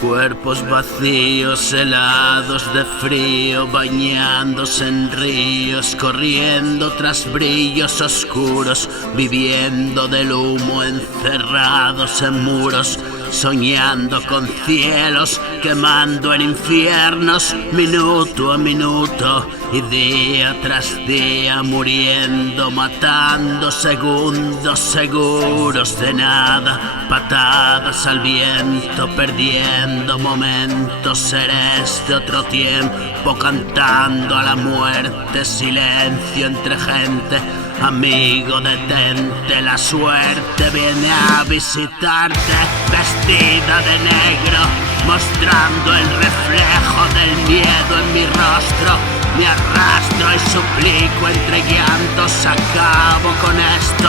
Cuerpos vacíos, helados de frío, bañándose en ríos, corriendo tras brillos oscuros, viviendo del humo, encerrados en muros, soñando con cielos, quemando en infiernos, minuto a minuto y día tras día, muriendo, matando, segundos seguros de nada, patadas al viento, perdiendo momentos, seres de otro tiempo, cantando a la muerte, silencio entre gente. Amigo, detente, la suerte viene a visitarte, vestida de negro, mostrando el reflejo del miedo en mi rostro. Me arrastro y suplico entre llantos, acabo con esto.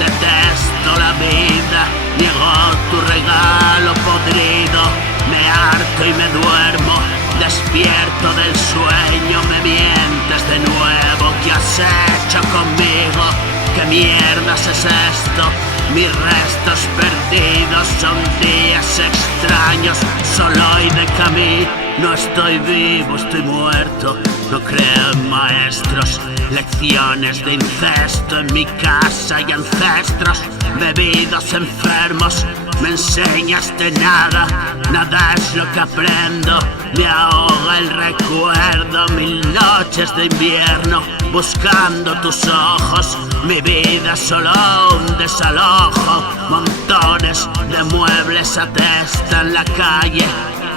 Detesto la vida, niego tu regalo podrido. Me harto y me duermo, despierto del sueño, me mientes de nuevo. ¿Qué has hecho conmigo? ¿Qué mierdas es esto? Mis restos perdidos son días extraños, solo y de camino. No estoy vivo, estoy muerto. No creo en maestros, lecciones de incesto en mi casa y ancestros bebidos enfermos. Me enseñaste nada, nada es lo que aprendo. Me ahoga el recuerdo, 1000 noches de invierno buscando tus ojos. Mi vida es solo un desalojo, montones de muebles atestan la calle.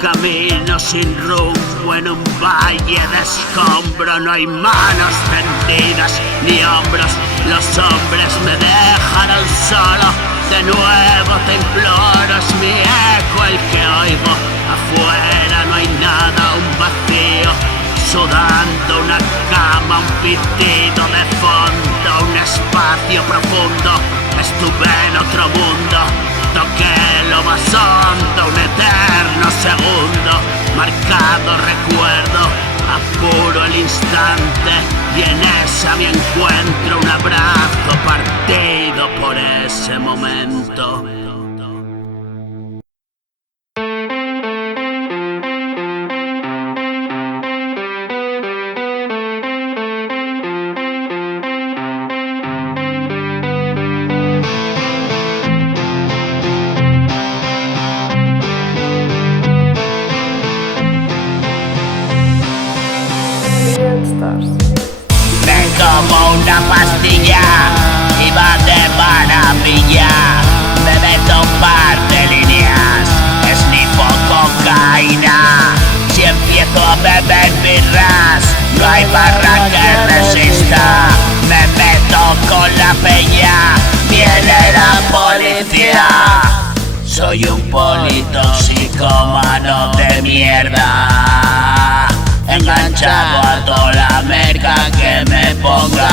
Camino sin rumbo en un valle de escombro. No hay manos tendidas ni hombros. Los hombres me dejaron solo. De nuevo te imploro, es mi eco el que oigo. Afuera no hay nada, un vacío. Sudando una cama, un pitido de fondo. Un espacio profundo. Estuve en otro mundo. Toqué lo más hondo, un eterno segundo, marcado recuerdo, apuro el instante y en ese a mi encuentro un abrazo partido por ese momento. Ven como una pastilla y va de maravilla. Me meto un par de líneas, esnipo cocaína. Si empiezo a beber birras, no hay barra que resista. Me meto con la peña, viene la policía. Soy un politoxicómano de mierda, enganchado a toda la merca que me ponga.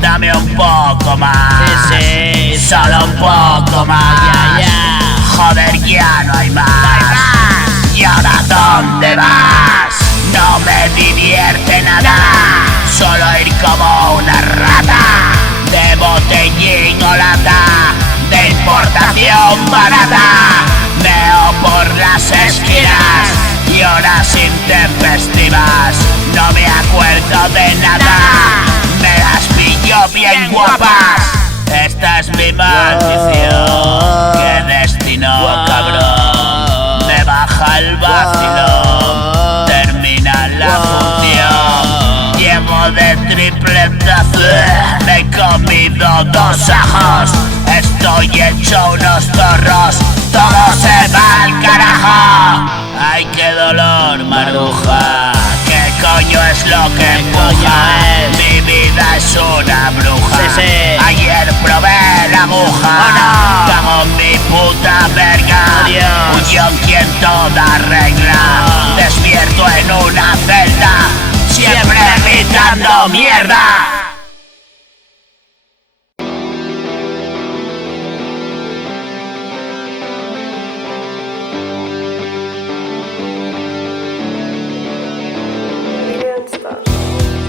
Dame un poco más, sí, solo un poco más. Joder, ya no hay más. ¿Y ahora dónde vas? No me divierte nada, solo ir como una rata, de botellín o lata, de importación barata. Veo por las esquinas y horas intempestivas, no me acuerdo de nada, me las pillo bien guapas. Esta es mi maldición, qué destino cabrón. Me baja el vacilón, termina la función. Llevo de tripletazo, me he comido 2 ajos. Estoy hecho unos zorros, todo se va al carajo. Ay, qué dolor, maruja. ¿Qué coño es lo que empuja? Mi vida es una bruja. Ayer probé la aguja. Cago en mi puta verga. Un yonki en toda regla. Despierto en una celda, siempre gritando mierda.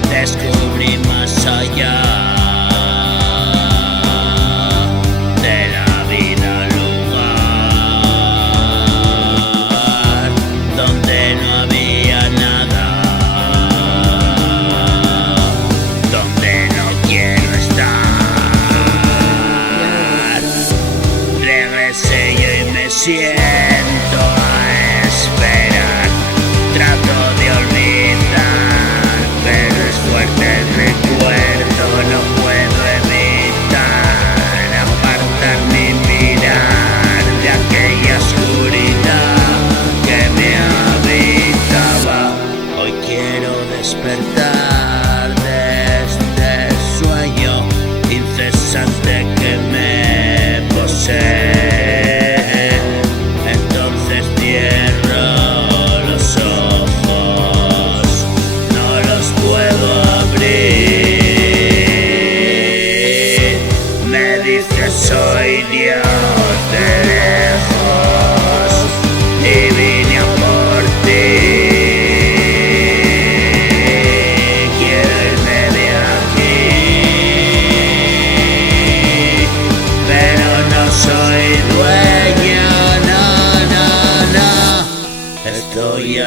Descubrí más allá de la vida lugar.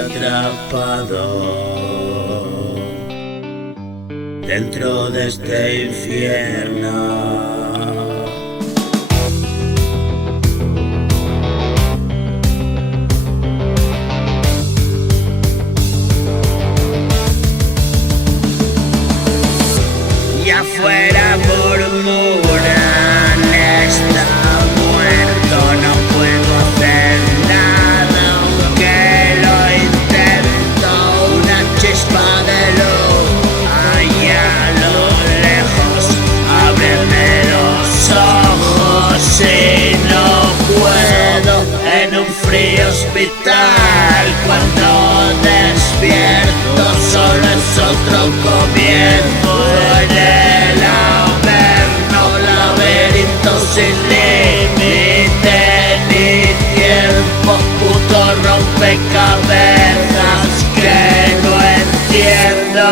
atrapado dentro de este infierno. Y afuera murmuran, está muerto, no puedo hacer nada, aunque lo intento. Una chispa de luz allá a lo lejos, ábreme los ojos si no puedo. En un frío hospital, cuando despierto, solo es otro comienzo en el averno, laberinto sin límite ni tiempo, puto rompecabezas que no entiendo.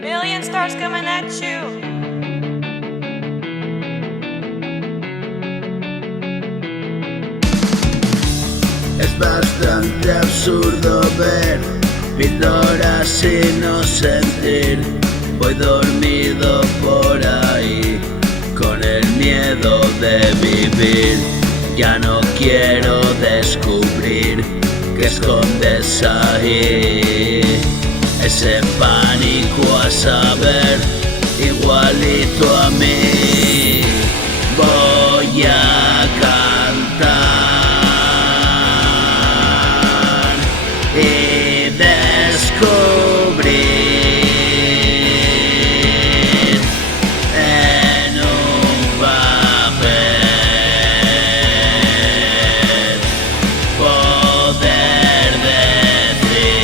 Billion stars coming at you. Es bastante absurdo ver píldoras y no sentir. Voy dormido por ahí con el miedo de vivir. Ya no quiero descubrir qué escondes ahí. Ese pánico a saber, igualito a mí. Voy a cantar y descubrir en un papel poder decir.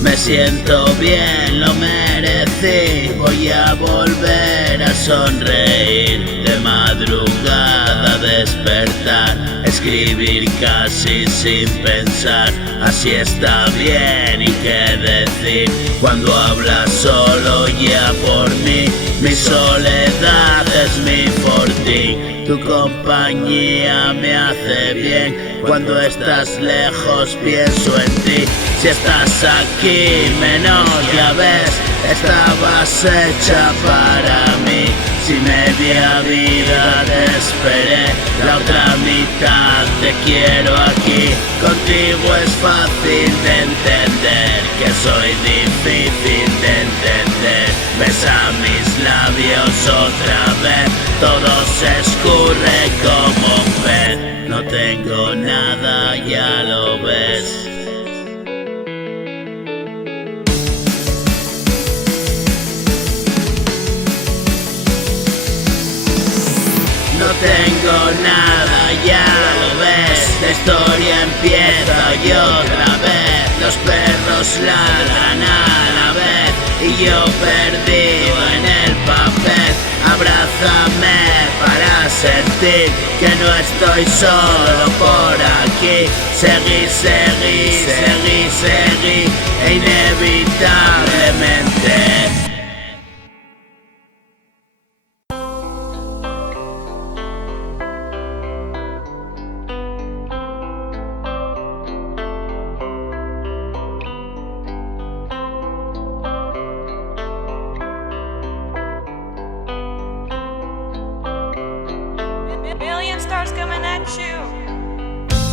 Me siento bien, lo merecí. Voy a volver a sonreír. De madrugada despertar, escribir casi sin pensar. Así está bien y qué decir cuando hablas solo ya por mí. Mi soledad es mi fortín. Tu compañía me hace bien. Cuando estás lejos pienso en ti. Si estás aquí menos, ya ves, estabas hecha para mí. Si media vida te esperé, la otra mitad te quiero aquí. Contigo es fácil de entender que soy difícil de entender. Besa mis labios otra vez, todo se escurre como un pez. No tengo nada, ya lo ves. No tengo nada, ya lo ves. La historia empieza y otra vez. Los perros ladran a la vez y yo perdido en el papel. Abrázame para sentir que no estoy solo por aquí. Seguí, seguí, seguí, seguí e inevitablemente Billion stars coming at you.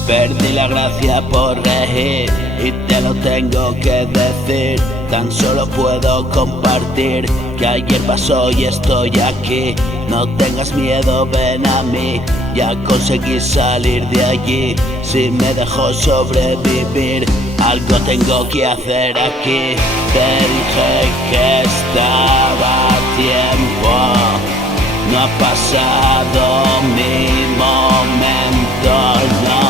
perdí la gracia por reír y te lo tengo que decir. Tan solo puedo compartir que ayer pasó y estoy aquí. No tengas miedo, ven a mí. Ya conseguí salir de allí. Si me dejo sobrevivir, algo tengo que hacer aquí. Te dije que estaba a tiempo. No ha pasado mi momento, no.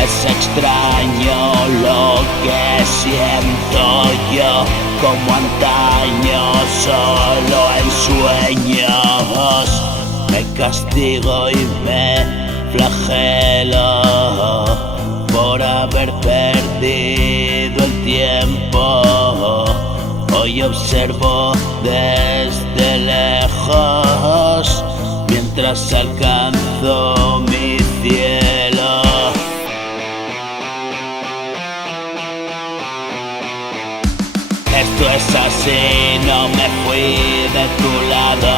Es extraño lo que siento yo, como antaño, solo en sueños. Me castigo y me flagelo por haber perdido el tiempo. Hoy observo desde lejos mientras alcanzo mi cielo. Esto es así, no me fui de tu lado.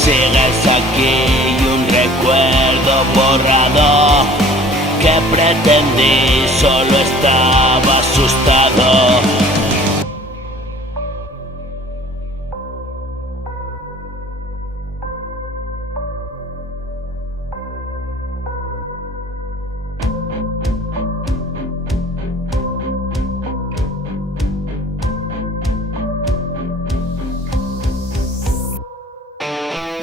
Sigues aquí y un recuerdo borrado. ¿Qué pretendí? Solo estaba asustado.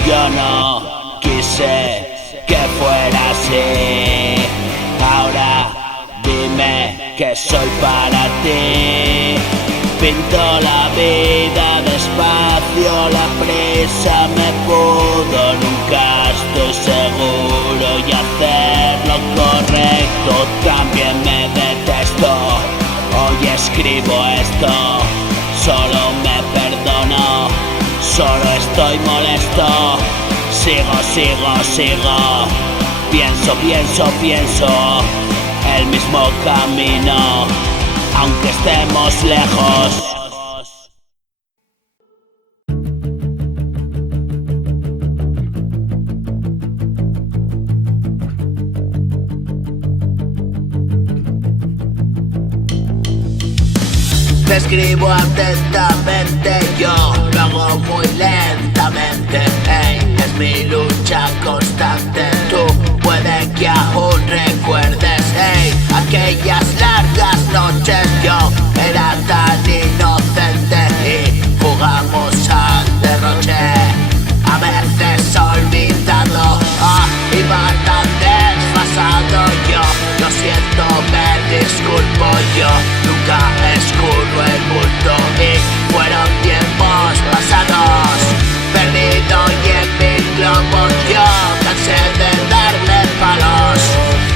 Yo no quise que fuera así. Ahora dime que soy para ti. Pinto la vida despacio, la prisa me pudo. Nunca estoy seguro y hacer lo correcto. También me detesto. Hoy escribo esto, solo me perdono. Solo estoy molesto. Sigo. Pienso el mismo camino, aunque estemos lejos. Te escribo atentamente, yo lo hago muy lentamente. Hey, es mi lucha constante. Tú puede que aún recuerdes, hey, aquellas largas noches. Yo era tan inocente y jugamos al derroche. A veces olvidado, iba tan desfasado. Yo lo siento, me disculpo. Yo nunca escurro el bulto y fueron tiempos pasados. Perdido y en mi globo yo cansé de darle palos.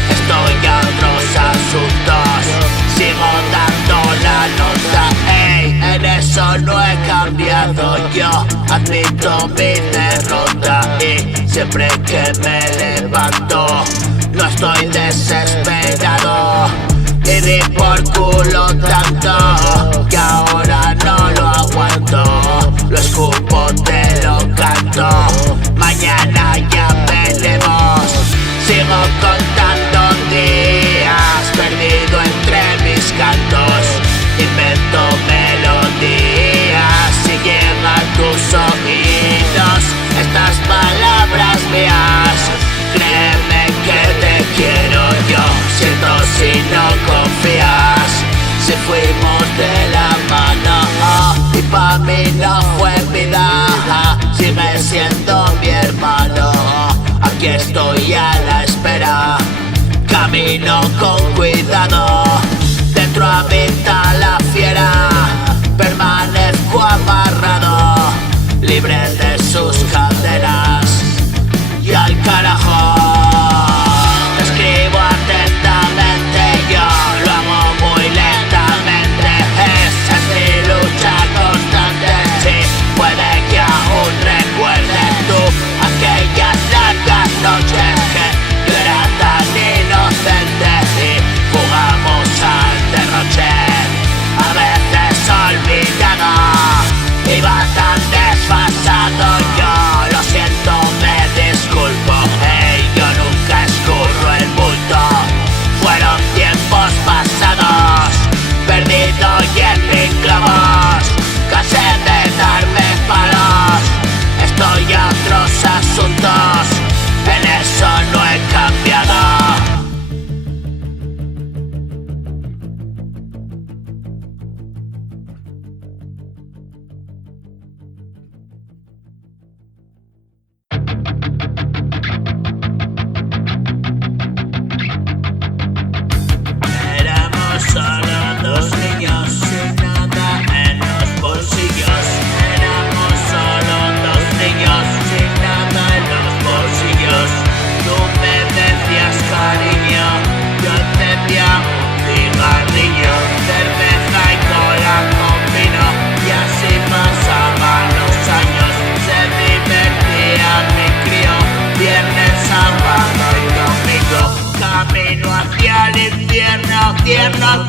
Estoy a otros asuntos, sigo dando la nota. Ey, en eso no he cambiado. Yo admito mi derrota y siempre que me levanto no estoy desesperado. Y di por culo tanto que ahora no lo aguanto. Lo escupo, te lo canto. Mañana ya veremos. Sigo contando días perdido entre mis cantos. Invento melodías y llegan tus oídos estas palabras mías. Créeme que te quiero yo. Siento si no confías, si fuimos de la mano y pa' mí no fue vida. Sigue siendo mi hermano.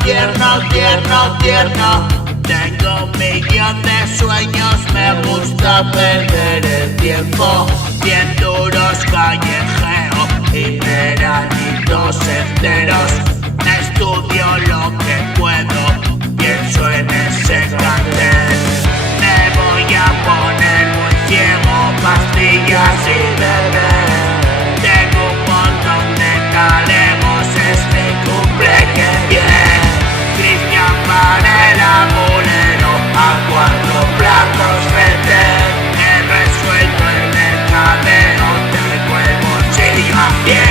tierno, tierno, tierno. Tengo un millón de sueños, me gusta perder el tiempo. Bien duros callejeo y veranitos enteros. Estudio lo que puedo, pienso en ese cartel. Me voy a poner muy ciego, pastillas y beber. Tengo un montón de talegos, es mi cumple, que bien. Cristian Varela, mulero, a 4 platos vete. He resuelto el mercadeo, tengo el bolsillo a pie.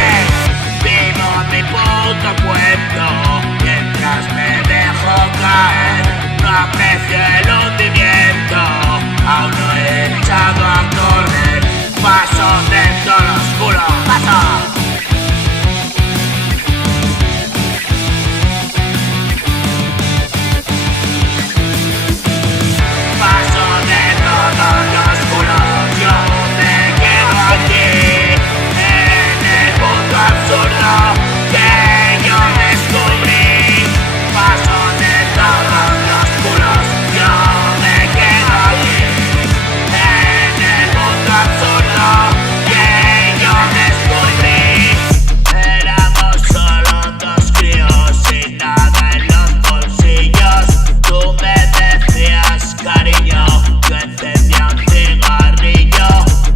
Vivo mi puto cuento, mientras me dejo caer. No aprecio el hundimiento, aún no he echado a correr. Paso de todos los culos, paso. Paso de todos los culos, yo me quedo aquí, en el mundo absurdo que yo descubrí. Paso de todos los culos, yo me quedo aquí, en el mundo absurdo que yo descubrí. Éramos solo 2 críos sin nada en los bolsillos. Tú me decías, cariño, yo encendía un cigarrillo,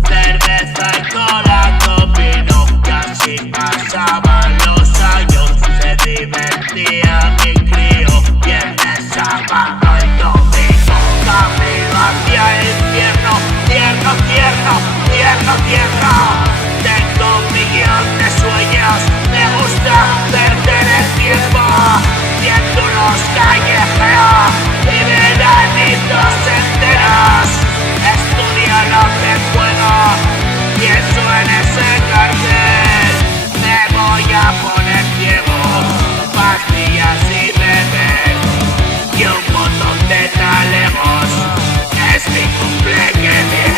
cerveza y cola con vino, y así pasaban los años. Se divertía mi crío, viernes, sábado y domingo, camino hacia el infierno, tierno, tierno, tierno, tierno. Tengo un millón de sueños, me gusta perder el tiempo. Bien duros callejeo y veranitos enteros. Estudio lo que puedo, pienso en ese cartel. Me voy a poner ciego, pastillas y beber, y un montón de talegos. Es mi cumple, que bien.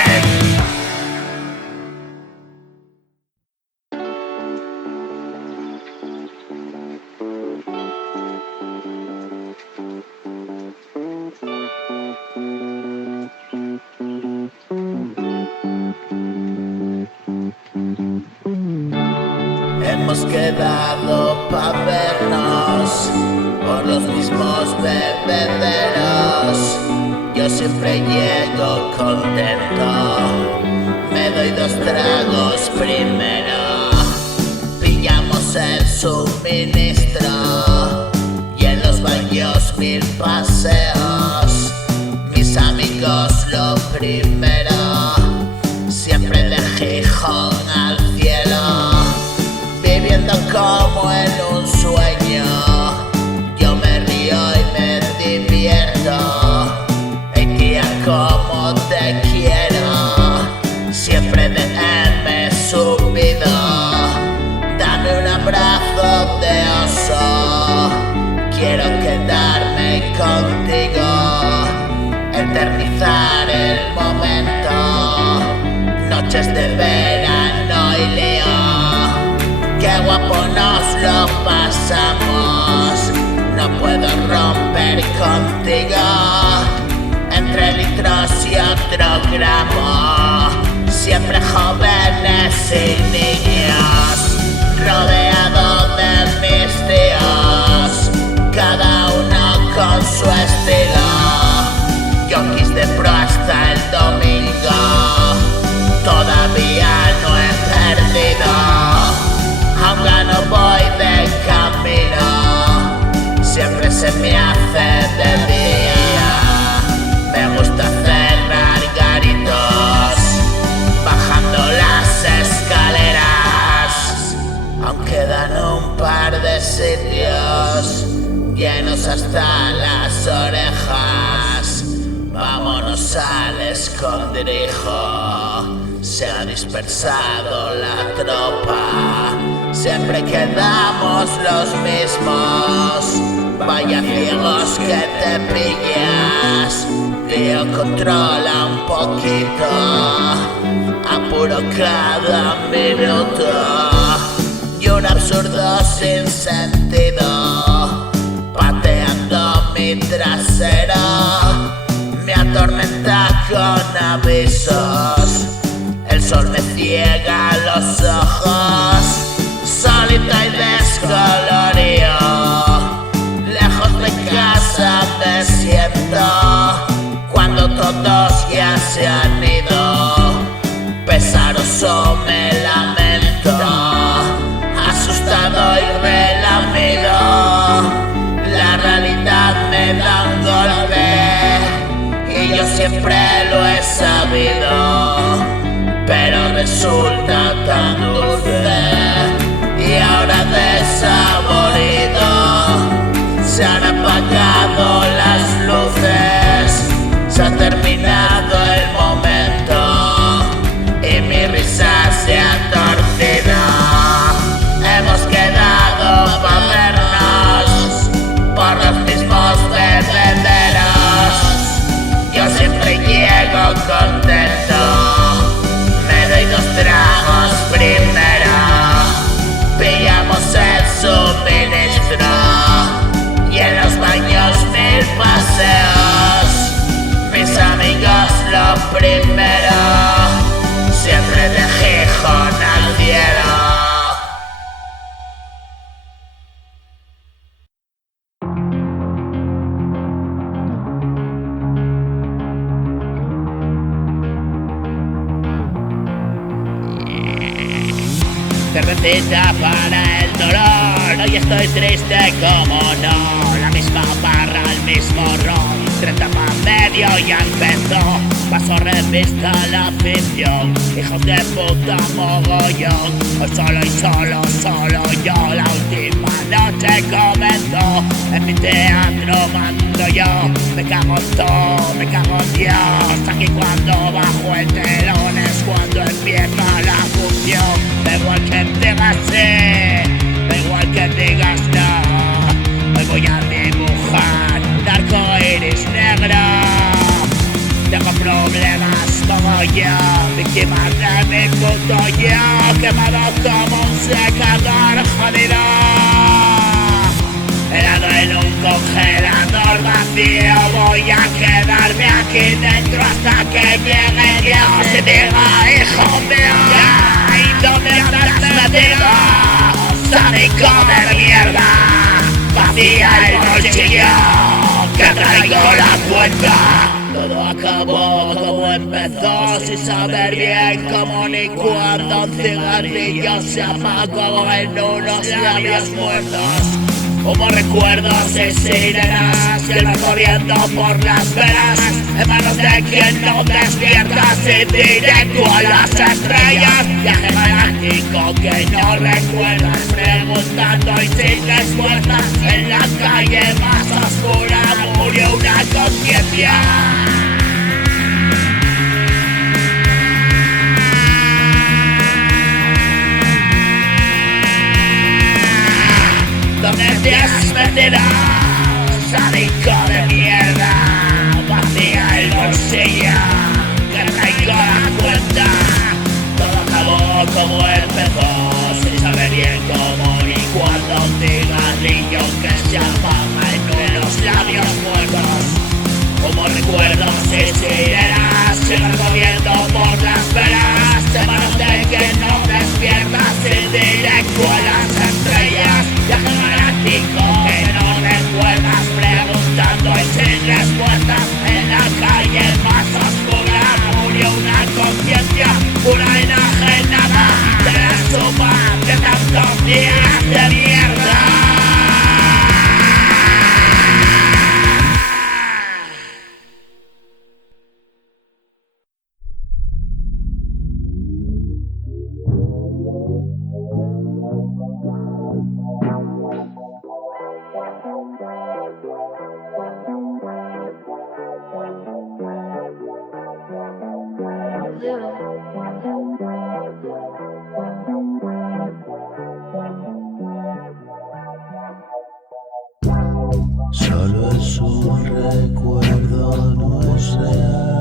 Hemos quedado pa' vernos por los mismos bebederos. Yo siempre llego contento, me doy 2 tragos primero. Pillamos el suministro y en los baños 1000 paseos. Mis amigos lo primero, siempre de Gijón al cielo. Viviendo como en un sueño, yo me río y me divierto. Hey tía, como te quiero, siempre de M subido. Dame un abrazo de oso, quiero quedarme contigo, eternizar el momento, noches de verano y lío. Qué guapo nos lo pasamos, no puedo romper contigo. Entre litros y otro gramo, siempre jóvenes y niños, rodeado de mis tíos, cada uno con su estilo. Yonkis de pro hasta el domingo, todavía no he perdido. Aún no voy de camino, siempre se me hace de día. Me gusta cerrar garitos, bajando las escaleras. Aún quedan un par de sitios llenos hasta las orejas. Vámonos al escondrijo, se ha dispersado la tropa, siempre quedamos los mismos. Vaya ciegos que te pillas, Lío controla un poquito, apuro cada minuto, y un absurdo sin sentido, mi trasero me atormenta con avisos. El sol me ciega los ojos, solito y descolorido. Lejos de casa me siento cuando todos ya se han ido. Pesaroso me lamento, asustado y relamido. La realidad me da un golpe y yo siempre lo he sabido, pero resulta tan dulce y ahora desaborido. Se han apagado las luces, se ha terminado el momento y mi risa se ha torcido. Hemos quedado para vernos por los mismos bebederos. Yo siempre llego contento, me doy 2 tragos primero, pillamos el suministro y en los baños 1000 paseos. Mis amigos lo primero, siempre de Gijón al cielo. Cervecita para el dolor, hoy estoy triste como no. La misma barra, el mismo ron, 30 pa' medio ya empezó. Paso revista a la afición, hijos de puta mogollón. Hoy solo y solo yo, la última noche comenzó. En mi teatro mando yo, me cago en todo, me cago en Dios. Aquí cuando bajo el telón es cuando empieza la función. Da igual que digas sí, da igual que digas no. Hoy voy a dibujar un arcoiris negro. Tengo problemas como yo, víctima de mi puto yo, quemado como un secador jodido. Helado en un congelador vacío, voy a quedarme aquí dentro hasta que llegue Dios y diga, hijo mío, ¿y dónde andas metido? Sádico de mierda, vacía el bolsillo, que traigo la cuenta. Todo acabó como empezó, sin saber bien cómo ni cuándo. Un cigarrillo se apagó en unos labios muertos. Como recuerdos y sirenas que van corriendo por las venas, en manos de quien no despierta, sin directo a las estrellas. Viaje galáctico que no recuerdas, preguntando y sin respuesta. En la calle más oscura murió una conciencia. ¿Dónde te has metido, sádico de mierda? Vacía el bolsillo, que traigo la cuenta. Todo acabó como empezó, sin saber bien cómo ni cuándo. Un cigarrillo que se apaga en unos labios muertos. Como recuerdos y sirenas, sigan corriendo por las venas, de manos de quien no despierta, sin directo a las estrellas. Viaje galáctico que no recuerdas, preguntando y sin respuesta. En la calle más oscura murió una conciencia, una enajenada de la suma de tantos días de mierda. Solo es un recuerdo, no es real.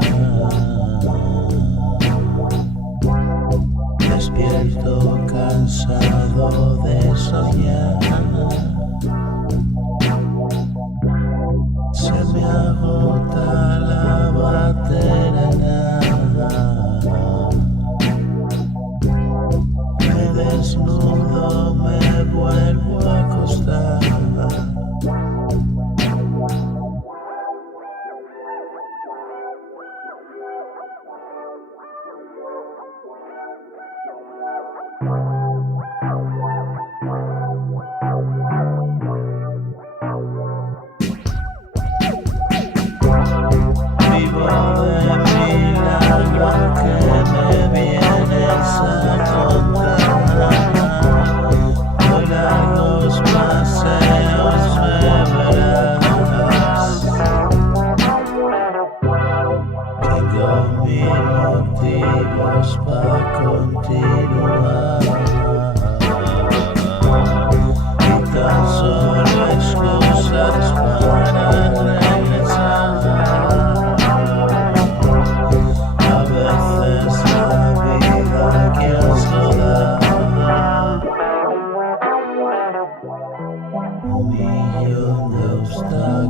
Despierto cansado de soñar.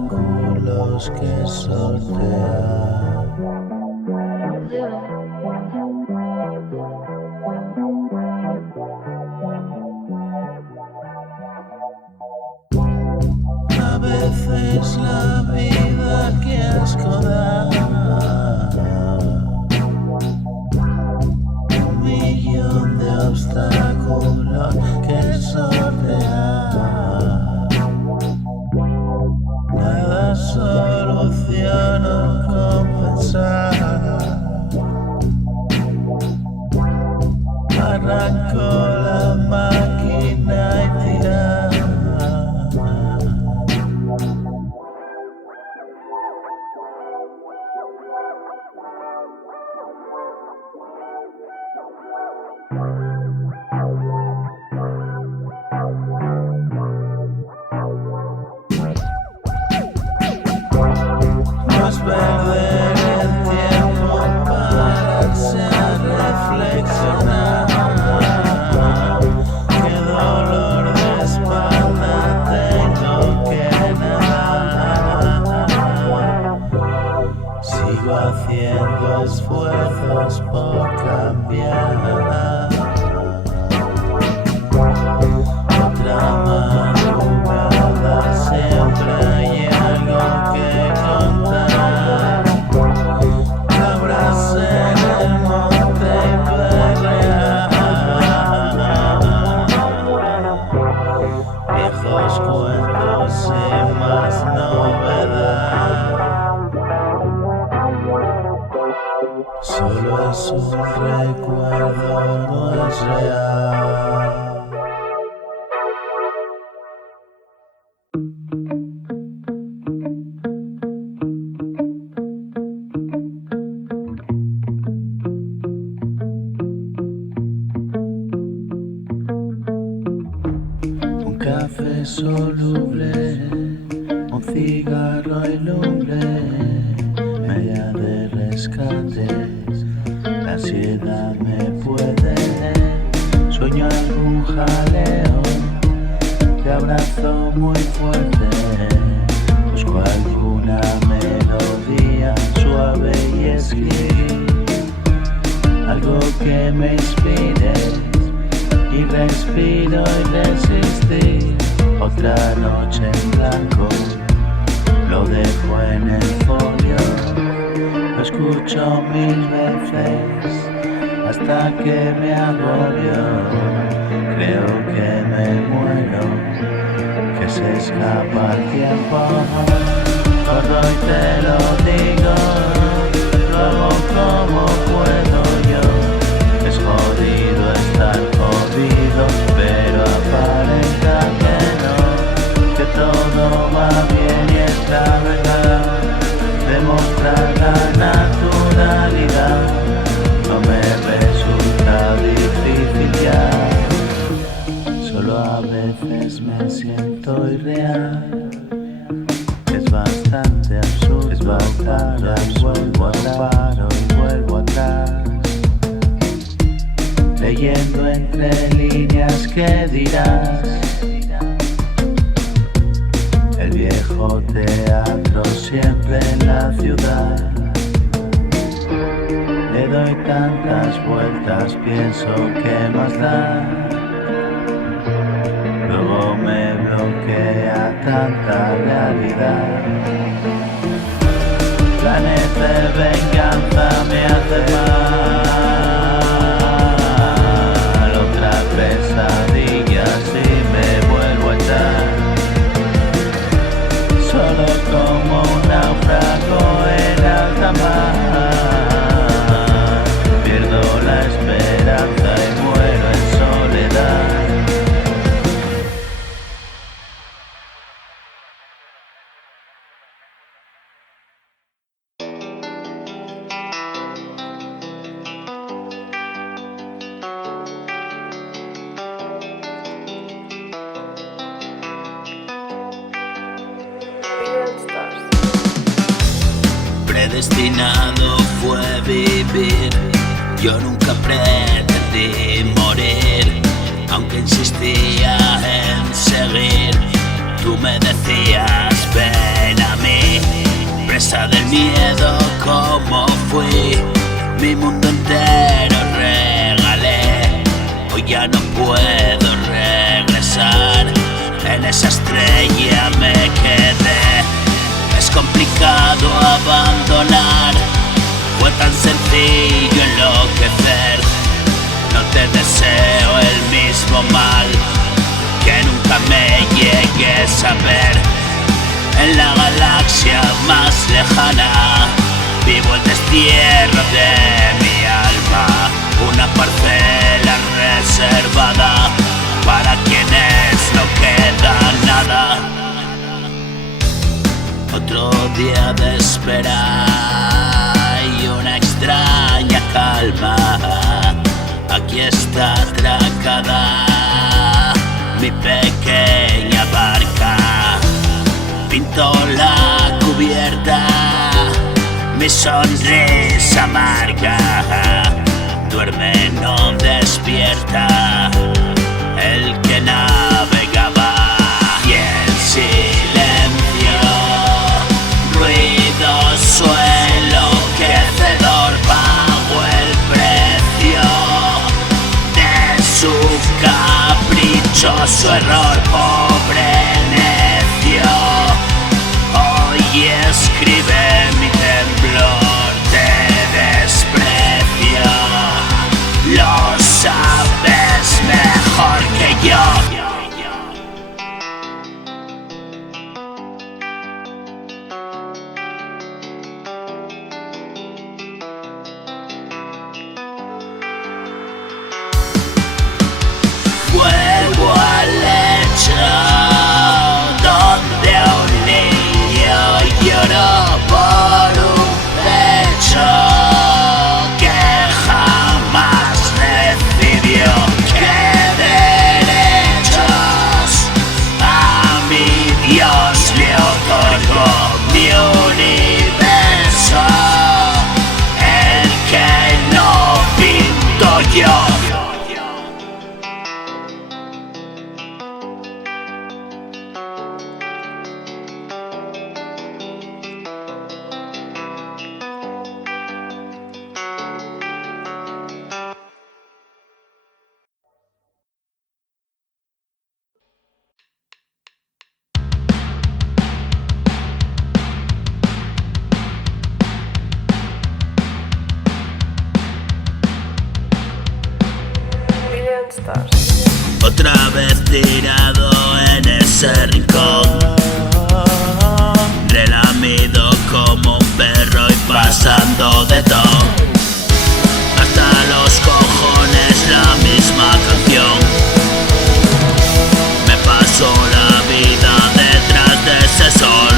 obstáculos que sortear. A veces la vida que asco un millón de obstáculos que sortear. Nada soluciona compensar. Arranco la máquina y tirar. No es perder el tiempo, pararse a reflexionar. Qué dolor de espalda tengo que nadar. Sigo haciendo esfuerzos por cambiar. Otra madrugada, siempre hay algo que contar. Cabras en el monte y perrear. Viejos cuentos sin más novedad. Solo es un recuerdo, no es real. Un café soluble, un cigarro y lumbre, media de rescate, la ansiedad me puede. Sueño algún jaleo, te abrazo muy fuerte, busco alguna melodía suave y escribir algo que me inspire. Y respiro y resistir. Otra noche en blanco, lo dejo en el folio. Lo escucho 1000 veces hasta que me agobio. Creo que me muero, que se escapa el tiempo. Corro y te lo digo, lo hago como puedo yo. Es jodido estar jodido, pero aparenta que no, que todo va bien y es la verdad. Demostrar la naturalidad no me resulta difícil ya. Solo a veces me siento irreal. Es bastante absurdo, es bastante vuelvo paro y vuelvo atrás. Leyendo entre líneas que dirás. El viejo teatro siempre en la ciudad. Le doy tantas vueltas, pienso que más da. Luego me bloquea tanta realidad. Planes de venganza me hacen mal. Otra pesadilla si me vuelvo a echar. Solo como un náufrago en alta mar. Pierdo la esperanza y muero en soledad. Predestinado fue vivir, yo nunca pretendí morir, aunque insistía en seguir. Tú me decías ven a mí. miedo como fui, mi mundo entero regalé. Hoy ya no puedo regresar, en esa estrella me quedé. Es complicado abandonar, fue tan sencillo enloquecer. No te deseo el mismo mal, que nunca me llegues a ver. En la galaxia más lejana vivo el destierro de mi alma, una parcela reservada para quienes no queda nada. Otro día de espera y una extraña calma. Aquí está atracada mi pequeña barca. Pinto la cubierta, mi sonrisa amarga. Duerme, no despierta el que navegaba. Y el silencio, ruidoso enloquecedor, pagó el precio de su caprichoso error. Pobre necio, hoy escribe mi temblor, te desprecio, lo sabes mejor que yo. Vuelvo al lecho donde un niño lloró por un pecho que jamás recibió. ¿Qué derechos a mi Dios le otorgó mi universo, el que no pinto yo? Billion Stars. Otra vez tirado en ese rincón, relamido como un perro y pasando de todo. Hasta los cojones la misma canción. Me paso la vida detrás de ese sol,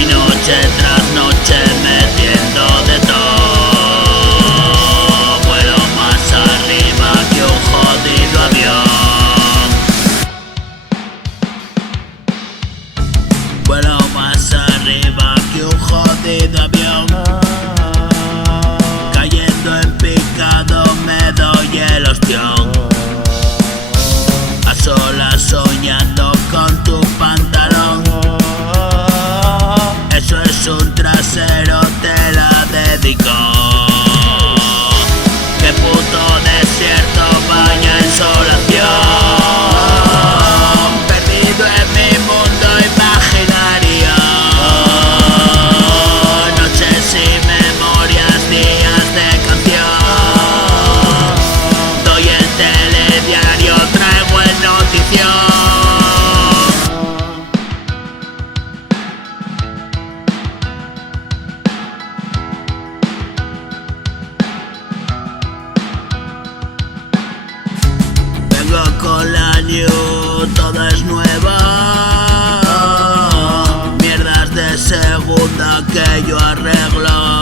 y noche tras noche metiendo de todo. Vuelo más arriba que un jodido avión. Vuelo más arriba que un jodido avión. Cayendo en picado me doy el ostión. A solas soñando con tu pantalón. Eso es un trasero, te la dedico. Qué puto desierto, vaya insolación. Perdido en mi mundo imaginario. Noches y memorias, días de canción. Doy el telediario, traigo el notición. Vengo con la new, todo es nueva. Mierdas de segunda que yo arreglo.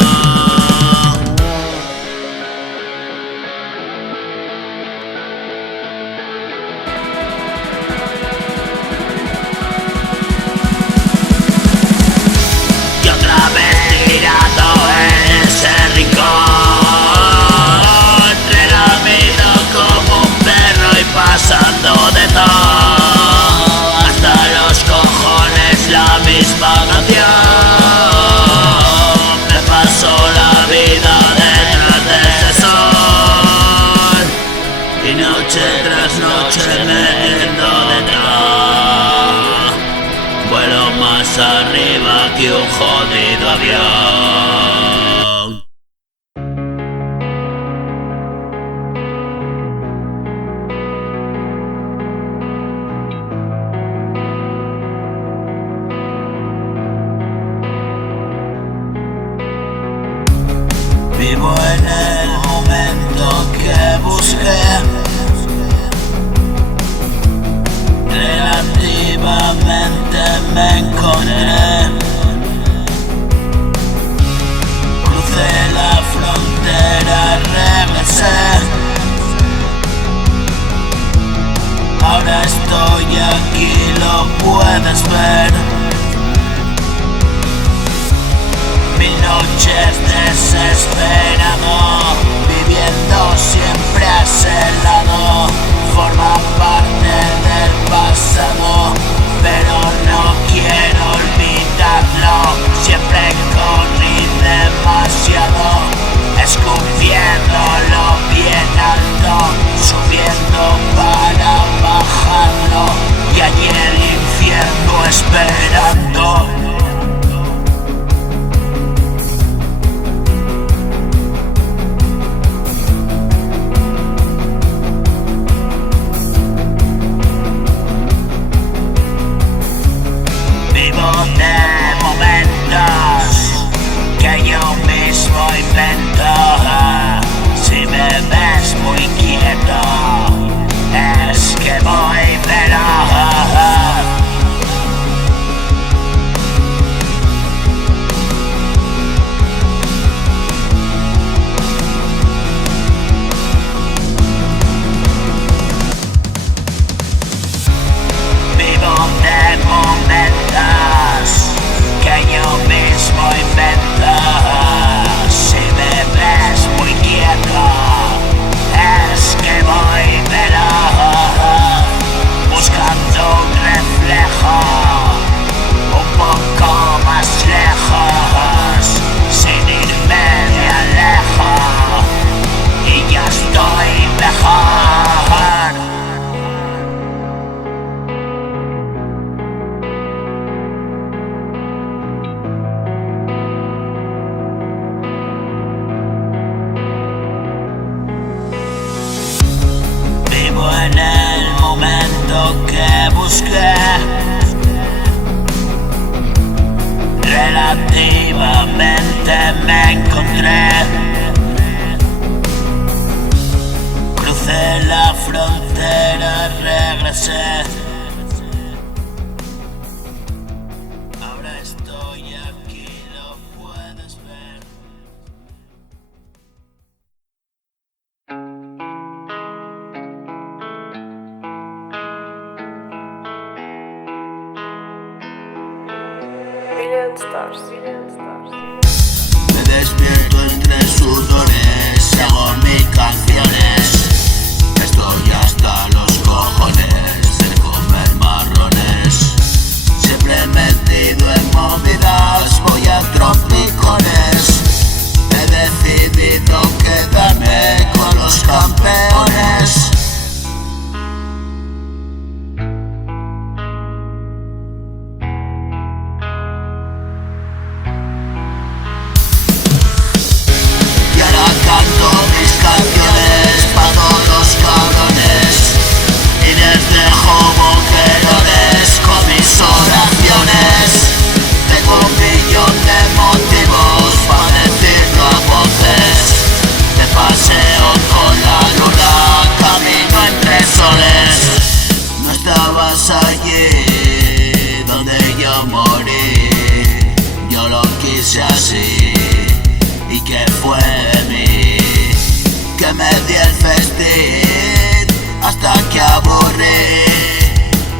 Y otra vez tirado en ese rincón, relamido como un perro y pasando de todo. Hasta los cojones la misma canción. vuelo más arriba que un jodido avión. Vivo en el momento que busqué, relativamente me encontré. Crucé la frontera, regresé. Ahora estoy aquí, lo puedes ver. Mil noches desesperado, viviendo siempre a ese lado. Forma parte del pasado, pero no quiero olvidarlo. Siempre corrí demasiado, escupiéndolo bien alto, subiendo para bajarlo, y allí el infierno esperando. De momentos que yo mismo invento. Si me ves muy quieto, es que voy veloz. Vivo de momentos que yo mismo invento. Si me ves muy quieto, es que voy veloz, buscando un reflejo un poco más lejos, sin irme de alejo, y ya estoy mejor. Vivo en el momento que busqué, relativamente me encontré. Crucé la frontera, regresé. Ahora estoy aquí, lo puedes ver. Million Stars. Me despierto entre sudores, hago mil canciones. Estoy hasta los cojones de comer marrones. Siempre metido en movidas, voy a trompicones. He decidido quedarme con los campeones. Canto mis canciones pa' todos los cabrones, y les dejo boquerones con mis oraciones. Tengo un millón de motivos pa' decirlo a voces. De paseo con la luna, camino entre soles. No estabas allí donde yo morí, yo lo quise así. ¿Y qué fue de mí? Que me di el festín hasta que aburrí.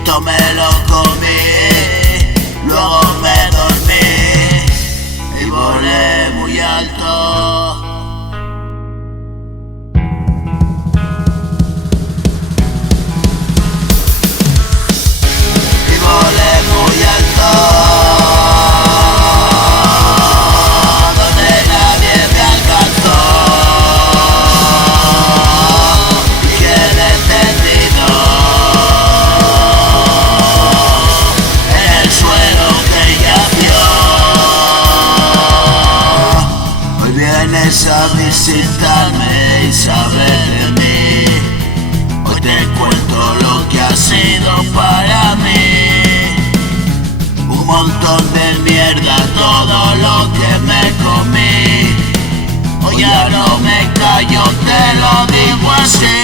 Tomé, lo comí, luego me dormí y volé muy alto. Y volé muy alto. Suelo visitarme y saber de mí. Hoy te cuento lo que ha sido para mí. Un montón de mierda, todo lo que me comí. Hoy ya no me callo, te lo digo así.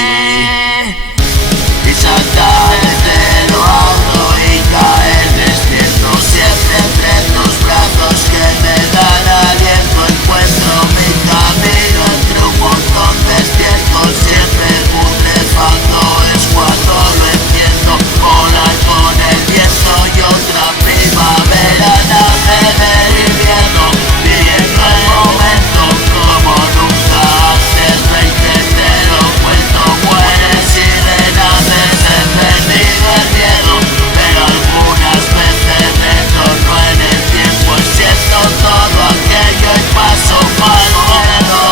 Y saltar desde lo alto y caer despierto siempre entre tus brazos que me dan aliento. Encuentro mi camino entre un montón de estiércol. Siempre putrefacto es cuando lo entiendo. Volar con el viento y otra primavera nace del invierno. Viviendo el momento como nunca antes. Reitero, cuento, mueres y renaces. He perdido el miedo, pero algunas veces retorno en el tiempo y siento todo aquello y paso mal miedo.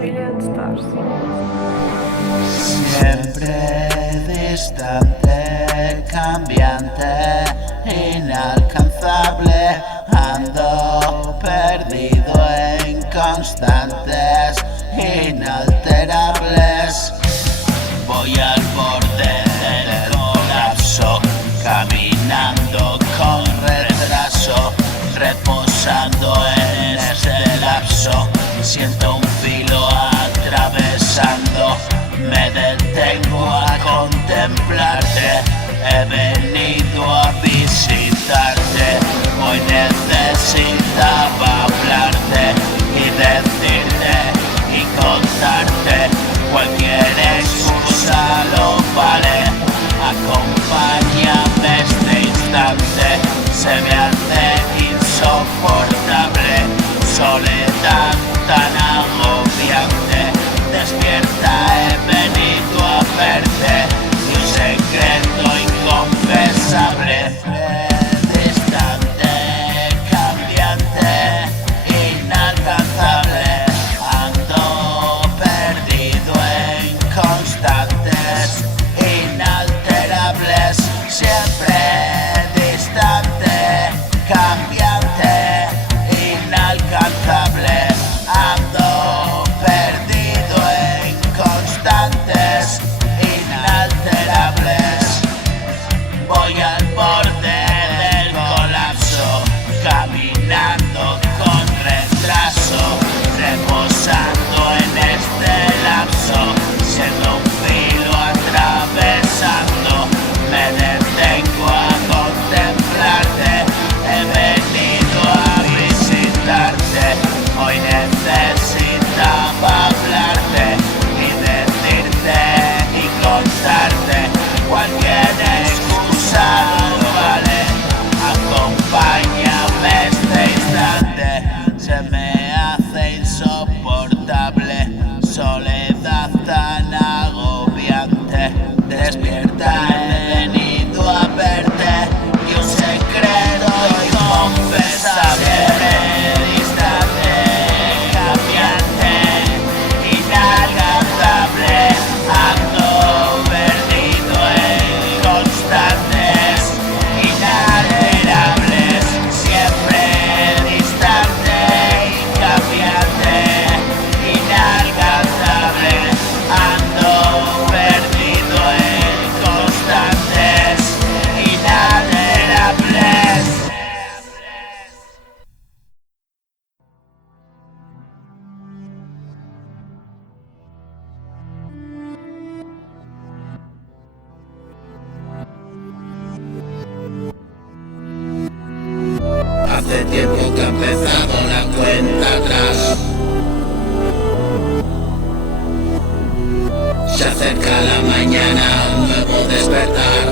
Brilliant Stars. Siempre distante, cambiante, inalcanzable. Ando perdido en constantes, inalterables. Voy al borde del colapso, caminando con retraso, reposando en este lapso. Siento un filo atravesando, me detengo a contemplarte. He venido a visitarte, hoy necesitaba hablarte y decirte y contarte. Cualquier excusa lo vale, acompáñame este instante. Se me hace insoportable, soledad tan agobiante. Despierta, he venido a verte y un secreto inconfesable. Distante, cambiante, inalcanzable. Ando perdido en constantes, inalterables. Siempre distante, cambiante, inalcanzable. Ando perdido en constantes, inalterables. Voy al borde del colapso, caminando con retraso, reposando en este lapso, siendo un filo atravesando. Me detengo a contemplarte, he venido a visitarte. Hoy necesitaba hablarte y decirte y contarte. Cualquier excusa no vale, acompáñame este instante. Se me hace insoportable, soledad tan agobiante. Despierta, he venido a verte y un secreto inconfesable. Distante, cambiante, inalcanzable. Ando perdido en constantes, inalterables. Siempre distante y cambiante, inalcanzable. Ando perdido en constantes, inalterables. Hace tiempo que ha empezado la cuenta atrás. Se acerca la mañana, un nuevo despertar.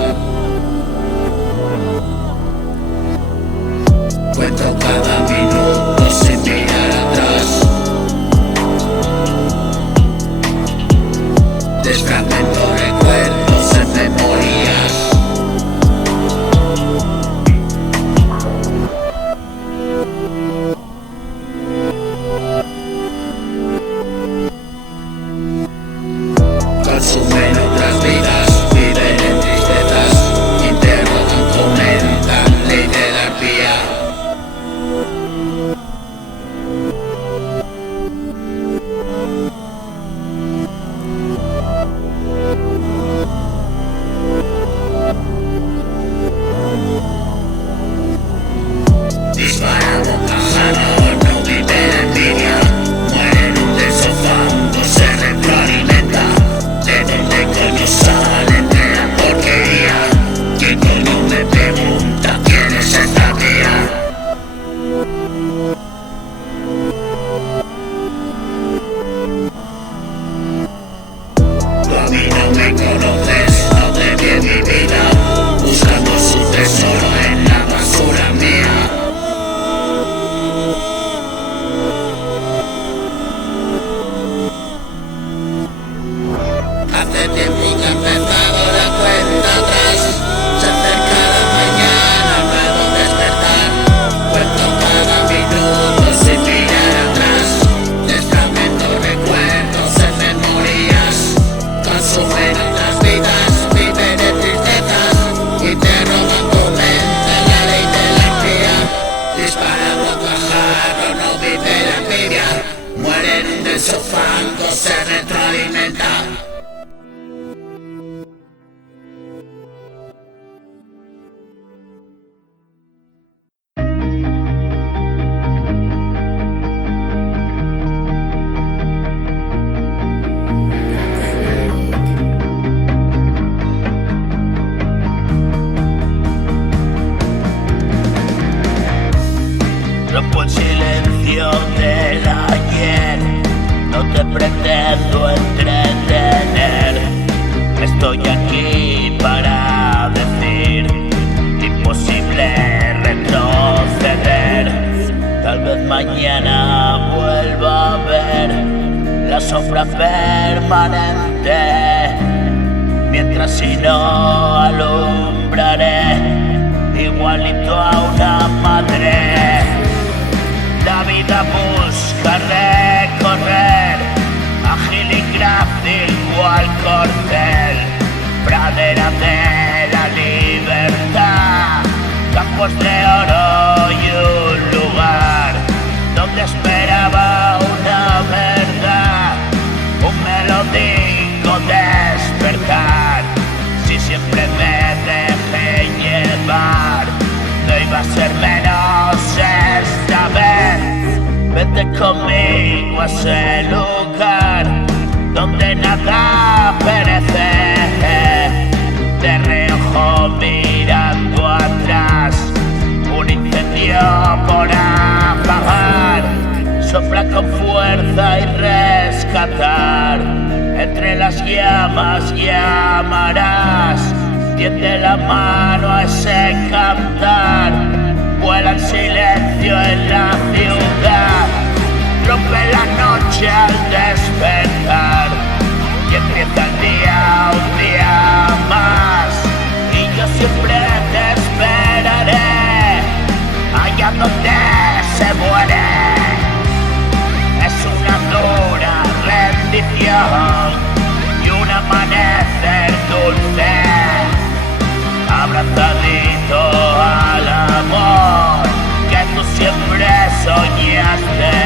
Cuento cada minuto sin mirar atrás. Desfragmento recuerdos en memoria. consumen otras vidas, viven en tristezas, interrogan, comentan, ley de la arpía. Disparado pájaro, no vive la envidia, muere en un denso fango, se retroalimenta. ¿De dónde coño sale entre la porquería? ¿Quién coño me pregunta quién es esta tía? Tú a mí no me conoces, no te vi en mi vida, buscando su tesoro en la basura mía. Hace tiempo que ha empezado la cuenta atrás, se acerca la mañana, nuevo despertar. Cuento cada minuto sin mirar atrás, testamento, recuerdos en memorias. Consumen otras vidas, viven en tristezas, interrogan tu mente, la ley de la arpía. Dispara bocajarro, no vive la envidia, muere en un denso fango, se retroalimenta. Rompo el silencio del ayer, no te pretendo entretener. Estoy aquí para decir, imposible retroceder. Tal vez mañana vuelva a ver la sombra permanente, mientras si no alumbraré igualito a una madre. La vida busca recorrer, ágil y grácil cual corcel, pradera de la libertad, campos de oro y un lugar donde esperaba una verdad, un melódico despertar. Si siempre me dejé llevar, no iba a ser menos esta vez. Vete conmigo a ese lugar donde nada perece. De reojo mirando atrás, un incendio por apagar. Sopla con fuerza y rescatar. Entre las llamas llamarás. Tiende la mano a ese cantar. Vuela en silencio en la ciudad. Rompe la noche al despertar. Y empieza el día, un día más. Y yo siempre te esperaré allá donde se muere. Es una dura rendición y un amanecer dulce, abrazadito al amor que tú siempre soñaste.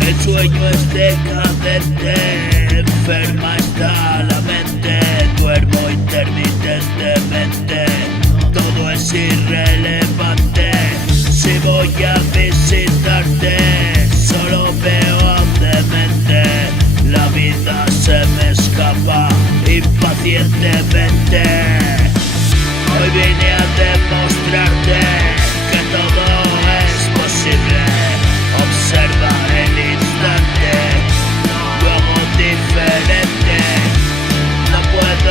El sueño es decadente, enferma está la mente, duermo intermitentemente, todo es irrelevante. Si voy a visitarte, solo veo demente, la vida se me escapa impacientemente. Hoy vine a demostrarte que todo es posible. Observa el instante, luego diferente. No puedo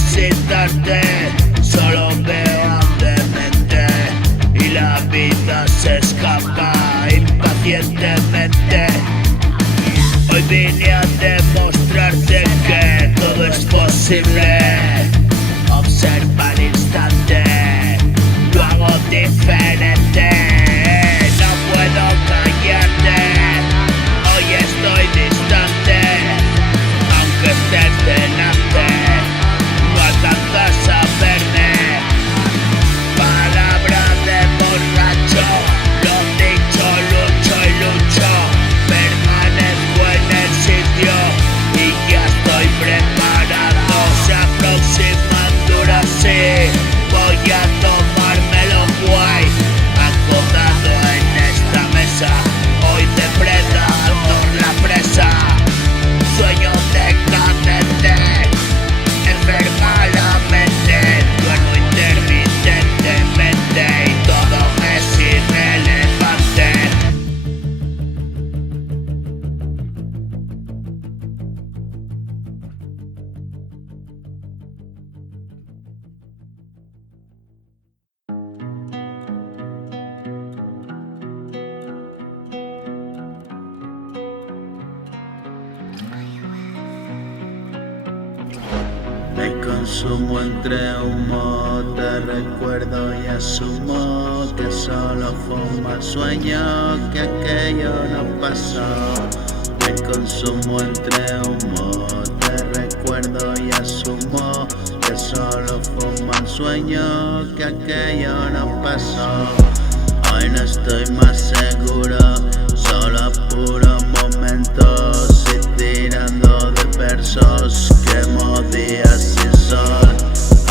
visitarte, solo veo a demente y la vida se escapa impacientemente. Hoy vine a demostrarte que todo es posible. Observa el instante, lo hago diferente. No puedo callarte, hoy estoy distante. Aunque estés delante, no alcanzas a verme. Palabra de borracho, lo dicho, lucho y lucho. Permanezco en el sitio y ya estoy preparado. Se aproximan duras, sí, voy a tomármelo guay. Acodado en esta mesa, hoy depredador la presa. Sueño decadente, enferma la mente. Duermo intermitentemente y todo es irrelevante. Me consumo entre humo, te recuerdo y asumo que solo fue un mal sueño, que aquello no pasó. Me consumo entre humo, te recuerdo y asumo que solo fue un mal sueño, que aquello no pasó. Hoy no estoy más seguro, solo apuro momentos y tirando de versos quemo días sin sol.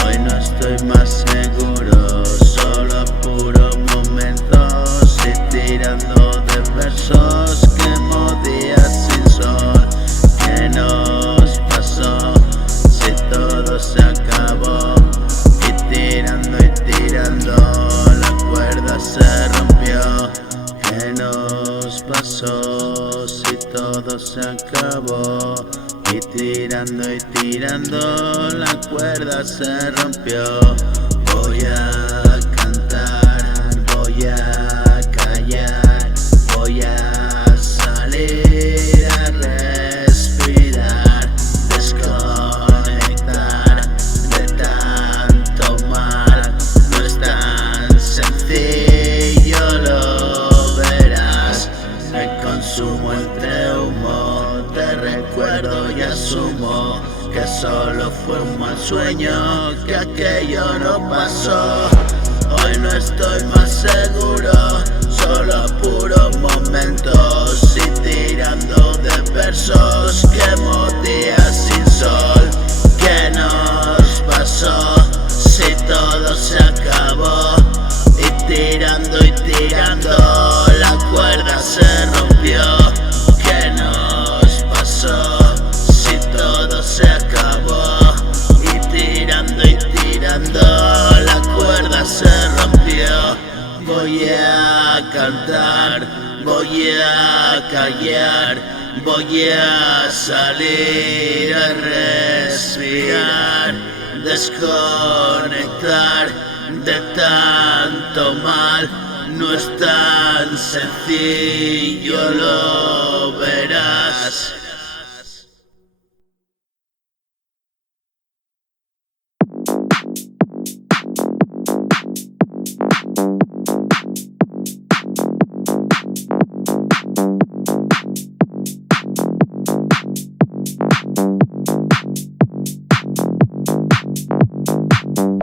Hoy no estoy más seguro, solo apuro momentos y tirando de versos quemo días sin sol. ¿Qué nos pasó si todo se acabó? Y tirando la cuerda se rompió. ¿Qué nos pasó si todo se acabó? Y tirando la cuerda se rompió. Voy a cantar, voy a callar, voy a salir a respirar, desconectar de tanto mal. No es tan sencillo, lo verás. Me consumo entre humo, te recuerdo y asumo que solo fue un mal sueño, que aquello no pasó. Hoy no estoy más seguro, solo apuro momentos y tirando de versos quemo días sin sol. ¿Qué nos pasó si todo se acabó? Y tirando la cuerda se rompió. ¿Qué nos pasó si todo se acabó? Y tirando la cuerda se rompió. Voy a cantar, voy a callar, voy a salir a respirar, desconectar de tanto mal. No es tan sencillo, lo verás.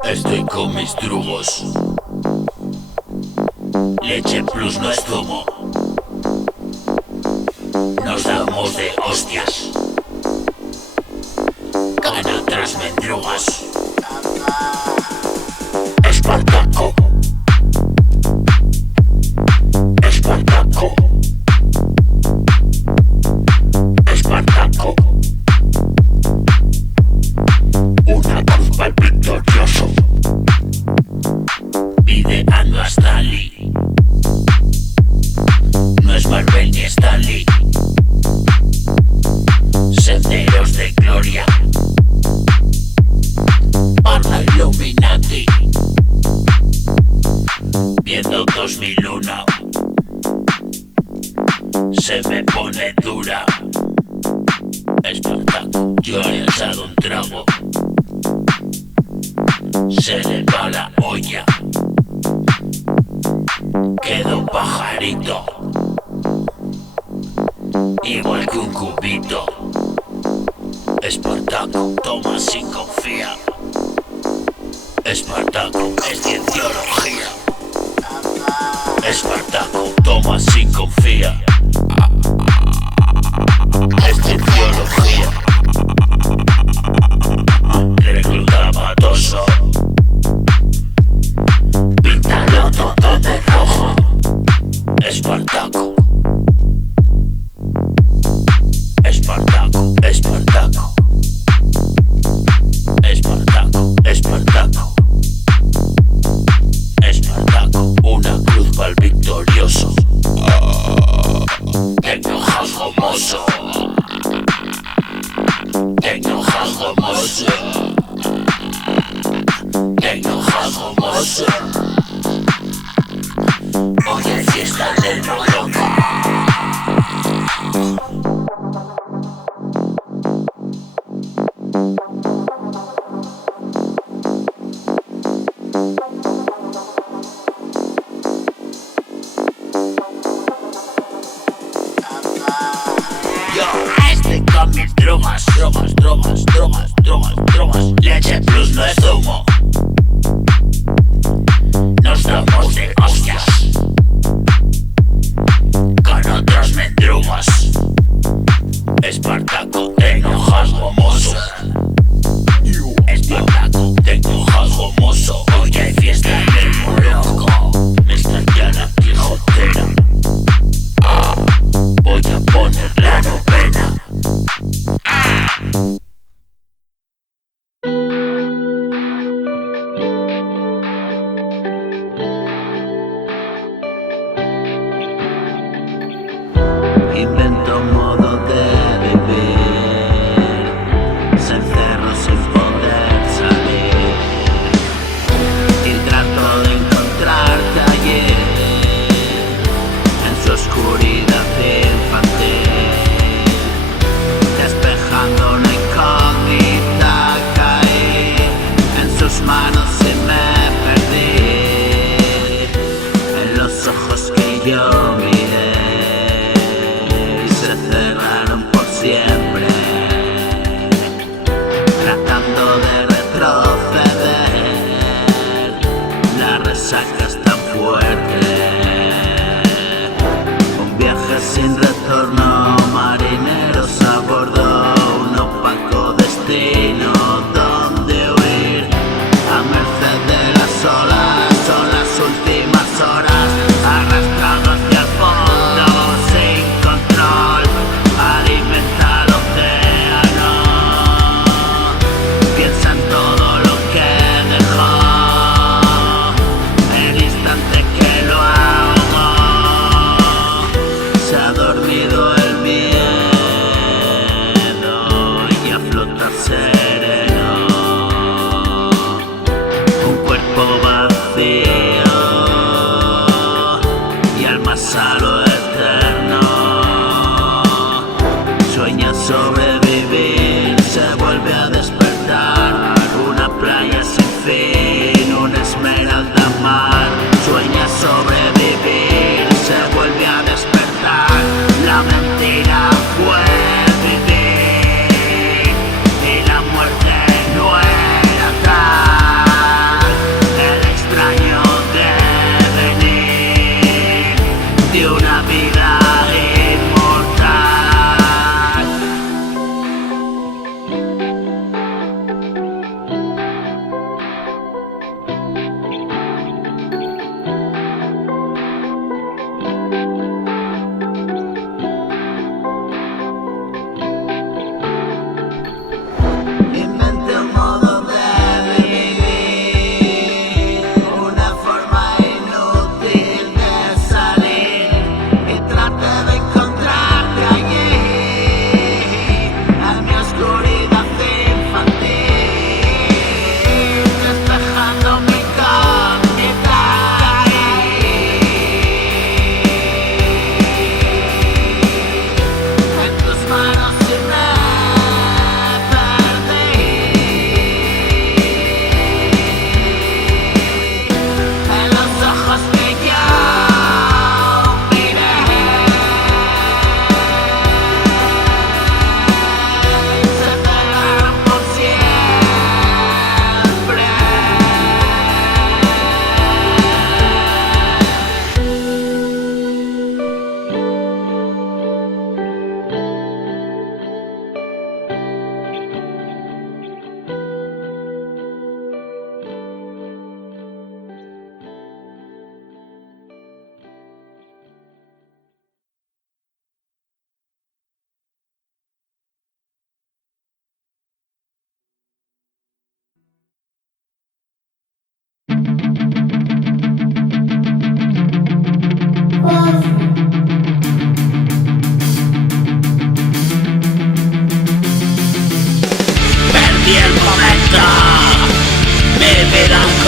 Estoy con mis drugos. Leche plus no es zumo. Nos damos de hostias. Gana tras mendrugas. Espartaco. Espartaco. Espartaco. Una cruz para el victorioso. Ideando a Stanley. No es Marvel ni Stanley. Senderos de gloria. ti. Viendo 2001 se me pone dura. Espartaco, yo he echado un trago, se le va la olla, quedo pajarito, igual que un cubito. Espartaco, toma sin confía. Espartaco, es cienciología. Espartaco, toma sin confía. Es cienciología. Recluta matoso, píntalo todo de rojo. Espartaco, Espartaco, Espartaco, Espartaco, Espartaco, Espartaco, una cruz pa'l victorioso. Tecnojango mozo, Tecnojango mozo, Tecnojango mozo. Hoy es fiesta del Moloco. Con mis drogas, drogas, drogas, drogas, drogas, drogas. Leche plus no es humo. Nos damos de hostias.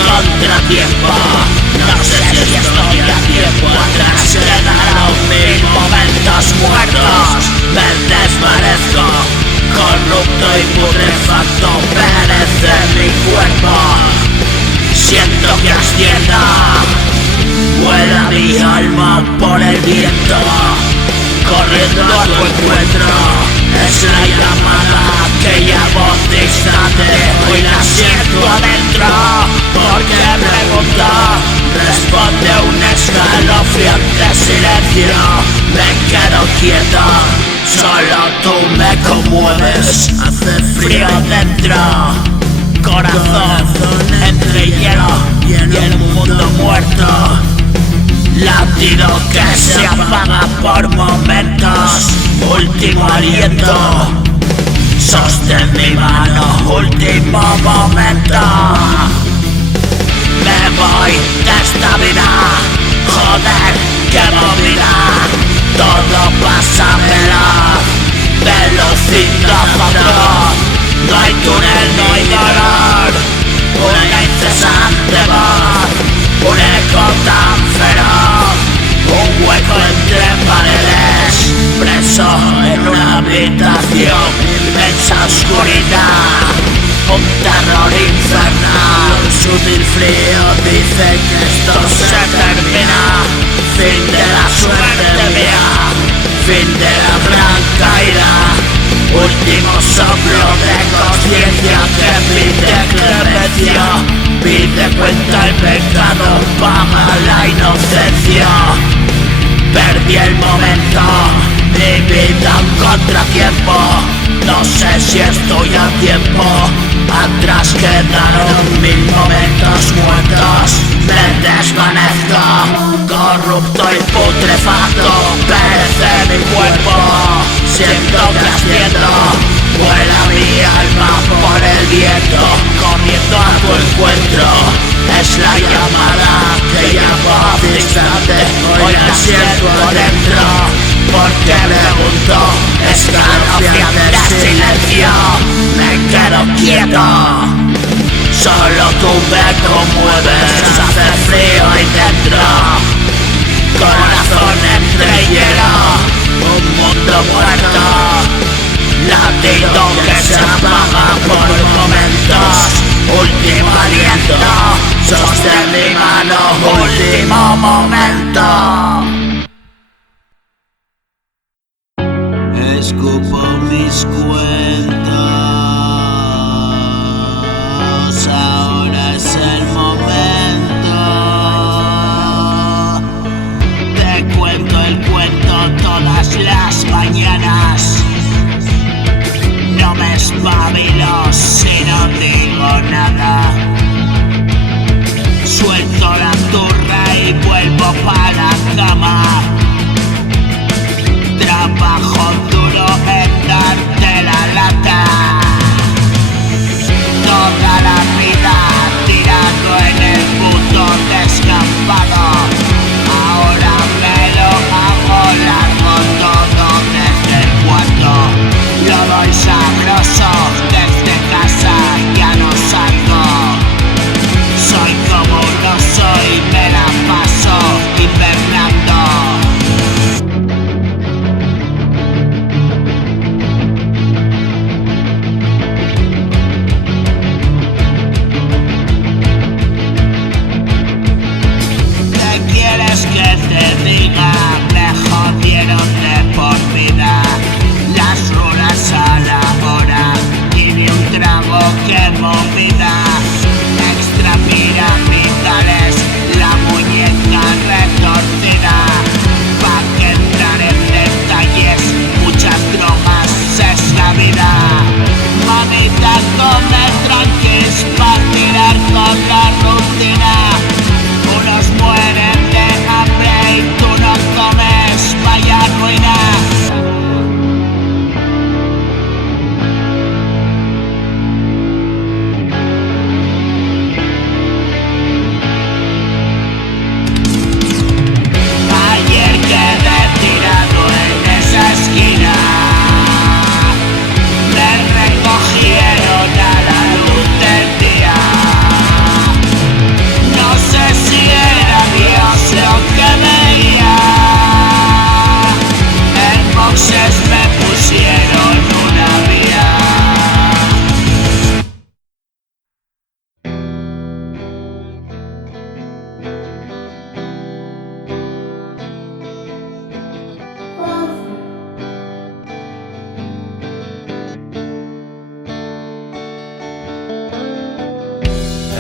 contratiempo. No sé si estoy a tiempo atrás, quedaron 1000 momentos muertos. Me desvanezco, corrupto y putrefacto, perece mi cuerpo. Siento que ascienda, vuela mi alma por el viento, corriendo a tu encuentro. Es la llamada, aquella voz distante, hoy la siento adentro. ¿Por qué pregunto? Responde un escalofriante silencio. Me quedo quieto, solo tú me conmueves. Hace frío dentro, corazón entre hielo y el mundo muerto. Latido que se apaga por momentos, último aliento. Sostén mi mano, último momento. Me voy de esta vida, joder, qué movida. Todo pasa veloz, velocidad. No hay túnel, no hay dolor, una incesante voz, un eco tan feroz, un hueco entre paredes, preso en una habitación, inmensa oscuridad, un terror infernal, un sutil frío dice que esto se termina, fin de la suerte mía, fin de la gran caída, último soplo de conciencia que pide clemencia, pide cuenta el pecado, paga la inocencia. Perdí el momento, mi vida un contratiempo, no sé si estoy a tiempo, atrás quedaron 1000 momentos muertos, me desvanezco, corrupto y putrefacto, perece mi cuerpo, siento que asciendo, vuela mi alma por el viento, corriendo a tu encuentro, es la llamada, aquella voz distante, hoy la siento dentro, porque pregunto, escalofriante silencio, me quedo quieto, solo tú me conmueves, hace frío ahí dentro, corazón entre hielo, un mundo muerto, latido que se apaga por momentos, último aliento, sostén mi mano, último momento. Escupo mis cuentos, ahora es el momento. Te cuento el cuento todas las mañanas. No me espabilo si no digo nada. Suelto la turra y vuelvo para la cama. Trabajo duro en darte la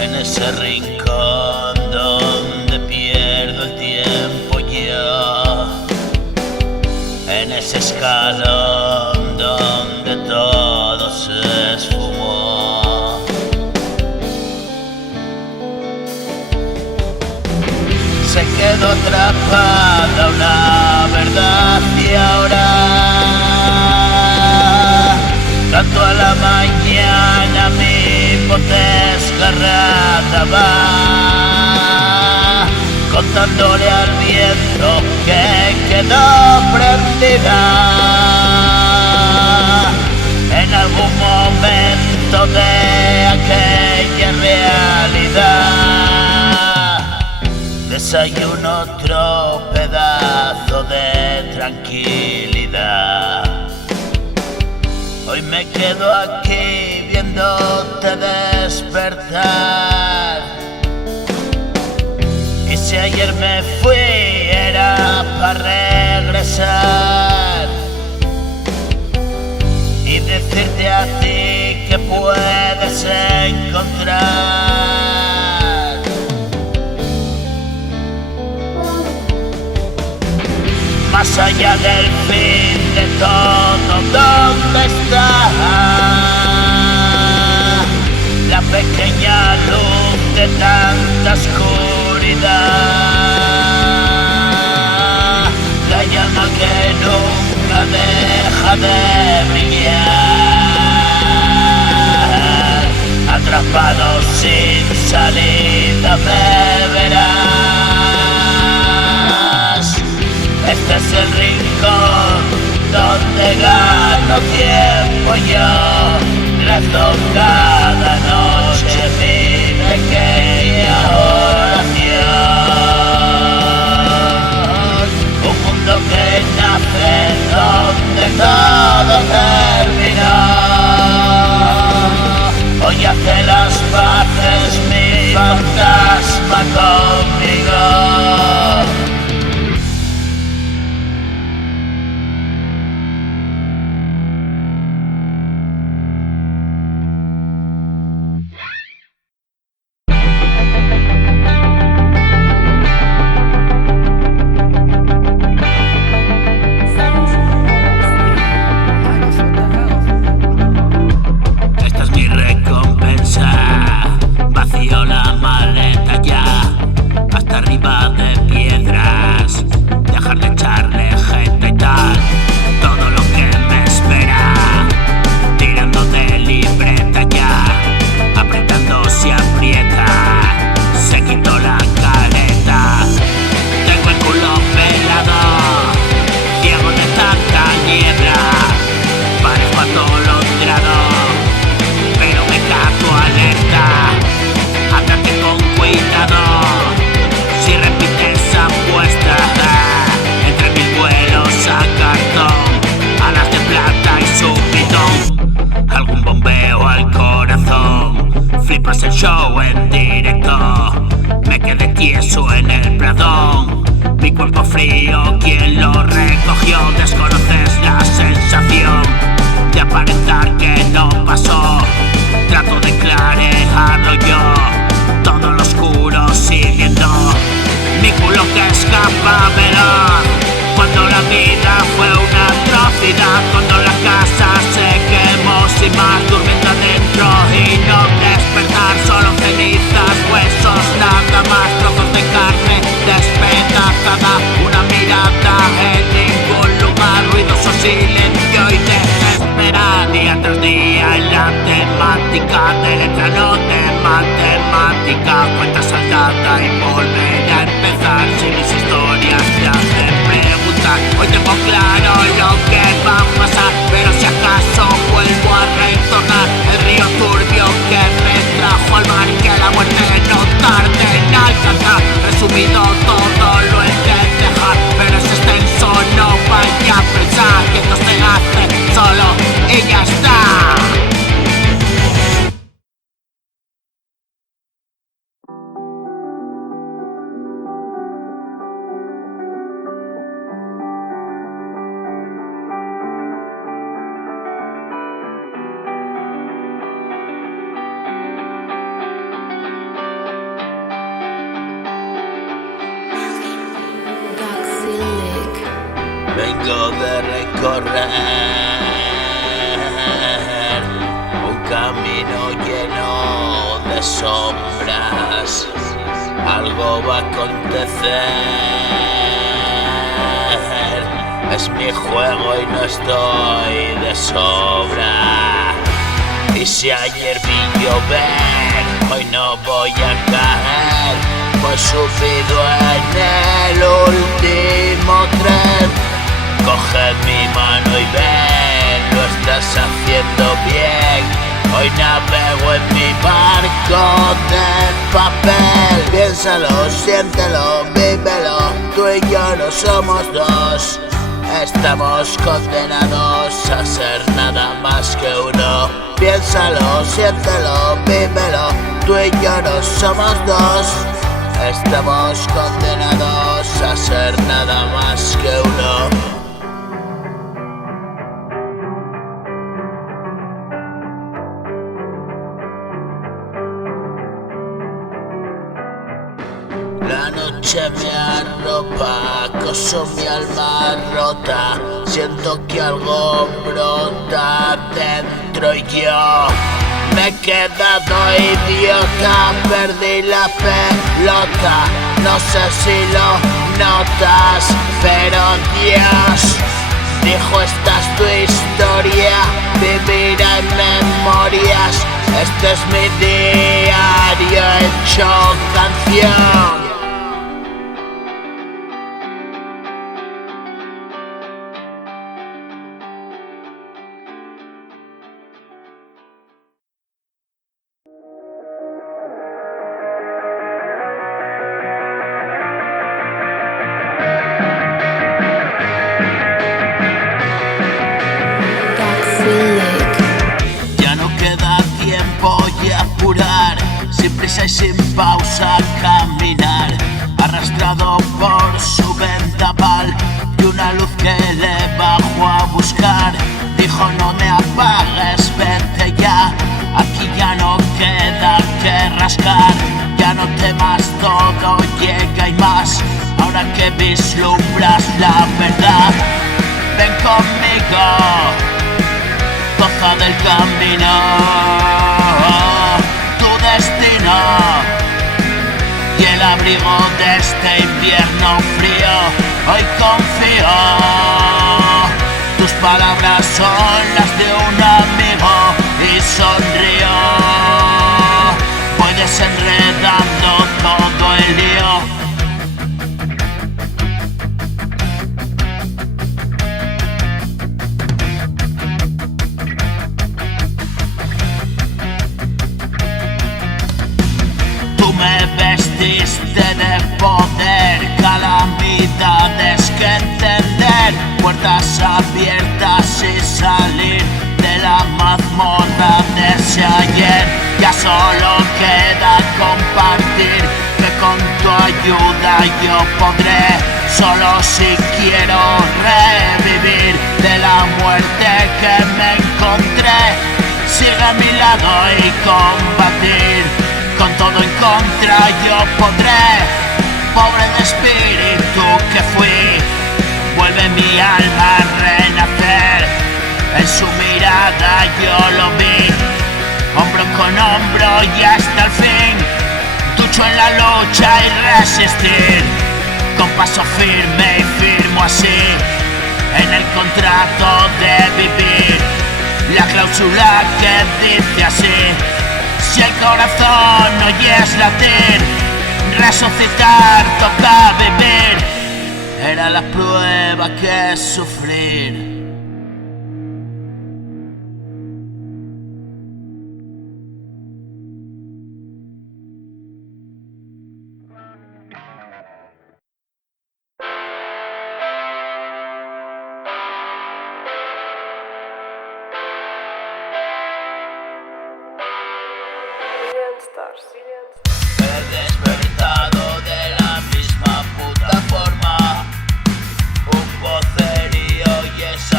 En ese rincón donde pierdo el tiempo yo, en ese escalón donde todo se esfumó. Se quedó atrapada una verdad y ahora canto a la mañana, mi voz desgarrada va contándole al viento que quedó prendida en algún momento de aquella realidad. Desayuno otro pedazo de tranquilidad. Hoy me quedo aquí viéndote despertar. Y si ayer me fui era para regresar y decirte a ti que puedes encontrar más allá del fin de todo. ¿Dónde está la pequeña luz de tanta oscuridad? La llama que nunca deja de brillar. Atrapado sin salida me verás. Este es el rincón donde gano tiempo yo. Rezo cada noche mi pequeña oración. Un mundo que nace donde todo terminó. Hoy hace las paces mi fantasma conmigo. Vacío la maleta ya, hasta arriba de piedras, dejar de echarle gente y tal, todo lo que me espera, tirando de libreta ya, apretando se aprieta, se quitó la careta, tengo el culo pelado, ciego de tanta niebla, parezco atolondrado, pero me cago alerta. Ándate con cuidado, si repites apuesta, entre mil vuelos a cartón, alas de plata y su pitón, algún bombeo al corazón, flipas el show en directo, me quedé tieso en el pradón, mi cuerpo frío, ¿quién lo recogió? Desconoces la sensación de aparentar que no pasó, trato de clarearlo yo, todo lo oscuro siguiendo, mi culo que escapa veloz, cuando la vida fue una atrocidad, cuando la casa se quemó sin más, durmiendo adentro y no despertar, solo cenizas, huesos, nada más, trozos de carne despedazada, una mirada en ningún lugar, ruidoso silencio y desesperar, día tras día en la temática de letra no de matemática, cuenta saldada y volver a empezar, si mis historias te hacen preguntar, hoy tengo claro lo que va a pasar, pero si acaso vuelvo a retornar, el río turbio que me trajo al mar, que la muerte no tarde en alcanzar, resumido todo lo he de dejar, pero es extenso, no vaya a pensar que esto se hace solo y ya está. Vengo de recorrer un camino lleno de sombras. Algo va a acontecer, es mi juego y no estoy de sobra. Y si ayer vi llover, hoy no voy a caer. Voy subido en el último tren. Coge mi mano y ven, lo estás haciendo bien. Hoy navego en mi barco de papel. Piénsalo, siéntelo, vívelo. Tú y yo no somos dos. Estamos condenados a ser nada más que uno. Piénsalo, siéntelo, vívelo. Tú y yo no somos dos. Estamos condenados a ser nada más que uno. La noche me arropa, acoso mi alma rota. Siento que algo brota dentro y yo me he quedado idiota. Perdí la pelota, no sé si lo notas, pero Dios dijo: esta es tu historia, vivirá en memorias. Este es mi diario hecho canción. Voy a apurar, sin prisa y sin pausa caminar, arrastrado por su vendaval y una luz que le bajó a buscar. Dijo: no me apagues, vete ya, aquí ya no queda que rascar. Ya no temas, todo llega y más, ahora que vislumbras la verdad. Ven conmigo, goza del camino, tu destino y el abrigo de este invierno frío. Hoy confío, tus palabras son las de un amigo y sonrío. Voy desenredando todo el lío. Me vestiste de poder, calamidades que entender, puertas abiertas y salir de la mazmorra de ese ayer. Ya solo queda compartir, que con tu ayuda yo podré, solo si quiero revivir de la muerte que me encontré. Sigue a mi lado y combatir. Con todo en contra yo podré, pobre de espíritu que fui, vuelve mi alma a renacer. En su mirada yo lo vi, hombro con hombro y hasta el fin. Lucho en la lucha y resistir, con paso firme y firmo así, en el contrato de vivir, la cláusula que dice así: si el corazón oyes latir, resucitar toca vivir. Era la prueba que sufrir. He despertado de la misma puta forma, un vocerío y esa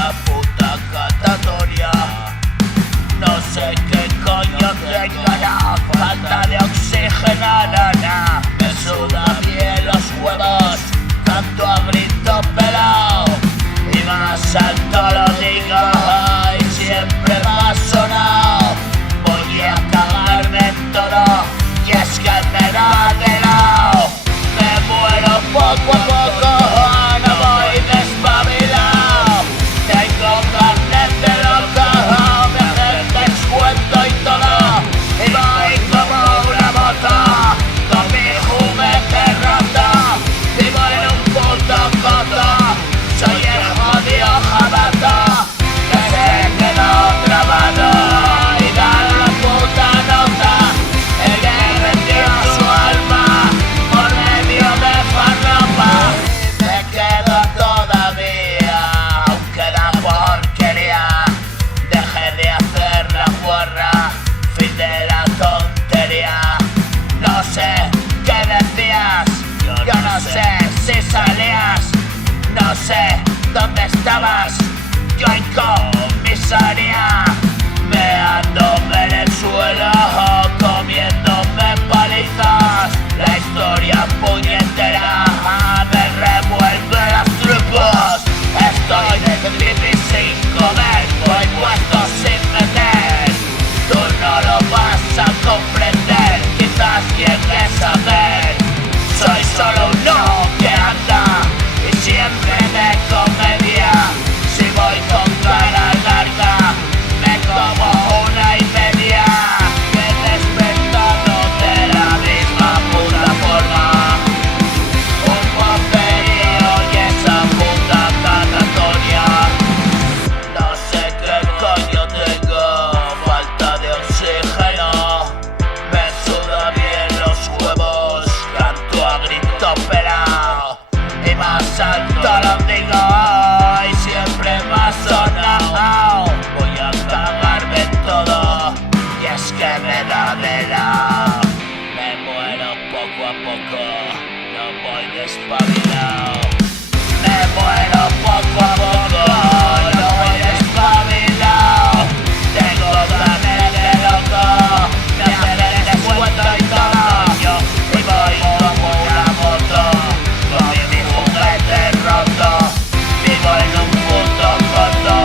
no sé dónde estabas. Yo en comisaría, meándome en el suelo, comiéndome palizas. La historia puñetera me revuelve las tripas. Estoy de vivir sin comer, voy puesto sin meter. Tú no lo vas a comprender, quizás llegues a ver. Soy solo uno que anda y siempre de comedia. Si voy con cara larga, me como una y media. Me he despertado de la misma puta forma. Un poperío y esa puta catatonia. No sé qué coño tengo, falta de oxígeno. Me suda bien los huevos, canto a grito pelao. Y más alto lo digo, y siempre más sonado. Voy a cagarme en todo, y es que me da de lado. Me muero poco a poco, no voy despabilado. Me muero poco a poco, no voy despabilado. Tengo planes de loco, me hacen descuento y todo. Yo y voy como una moto, con mi juguete roto. Vivo en un puto coto,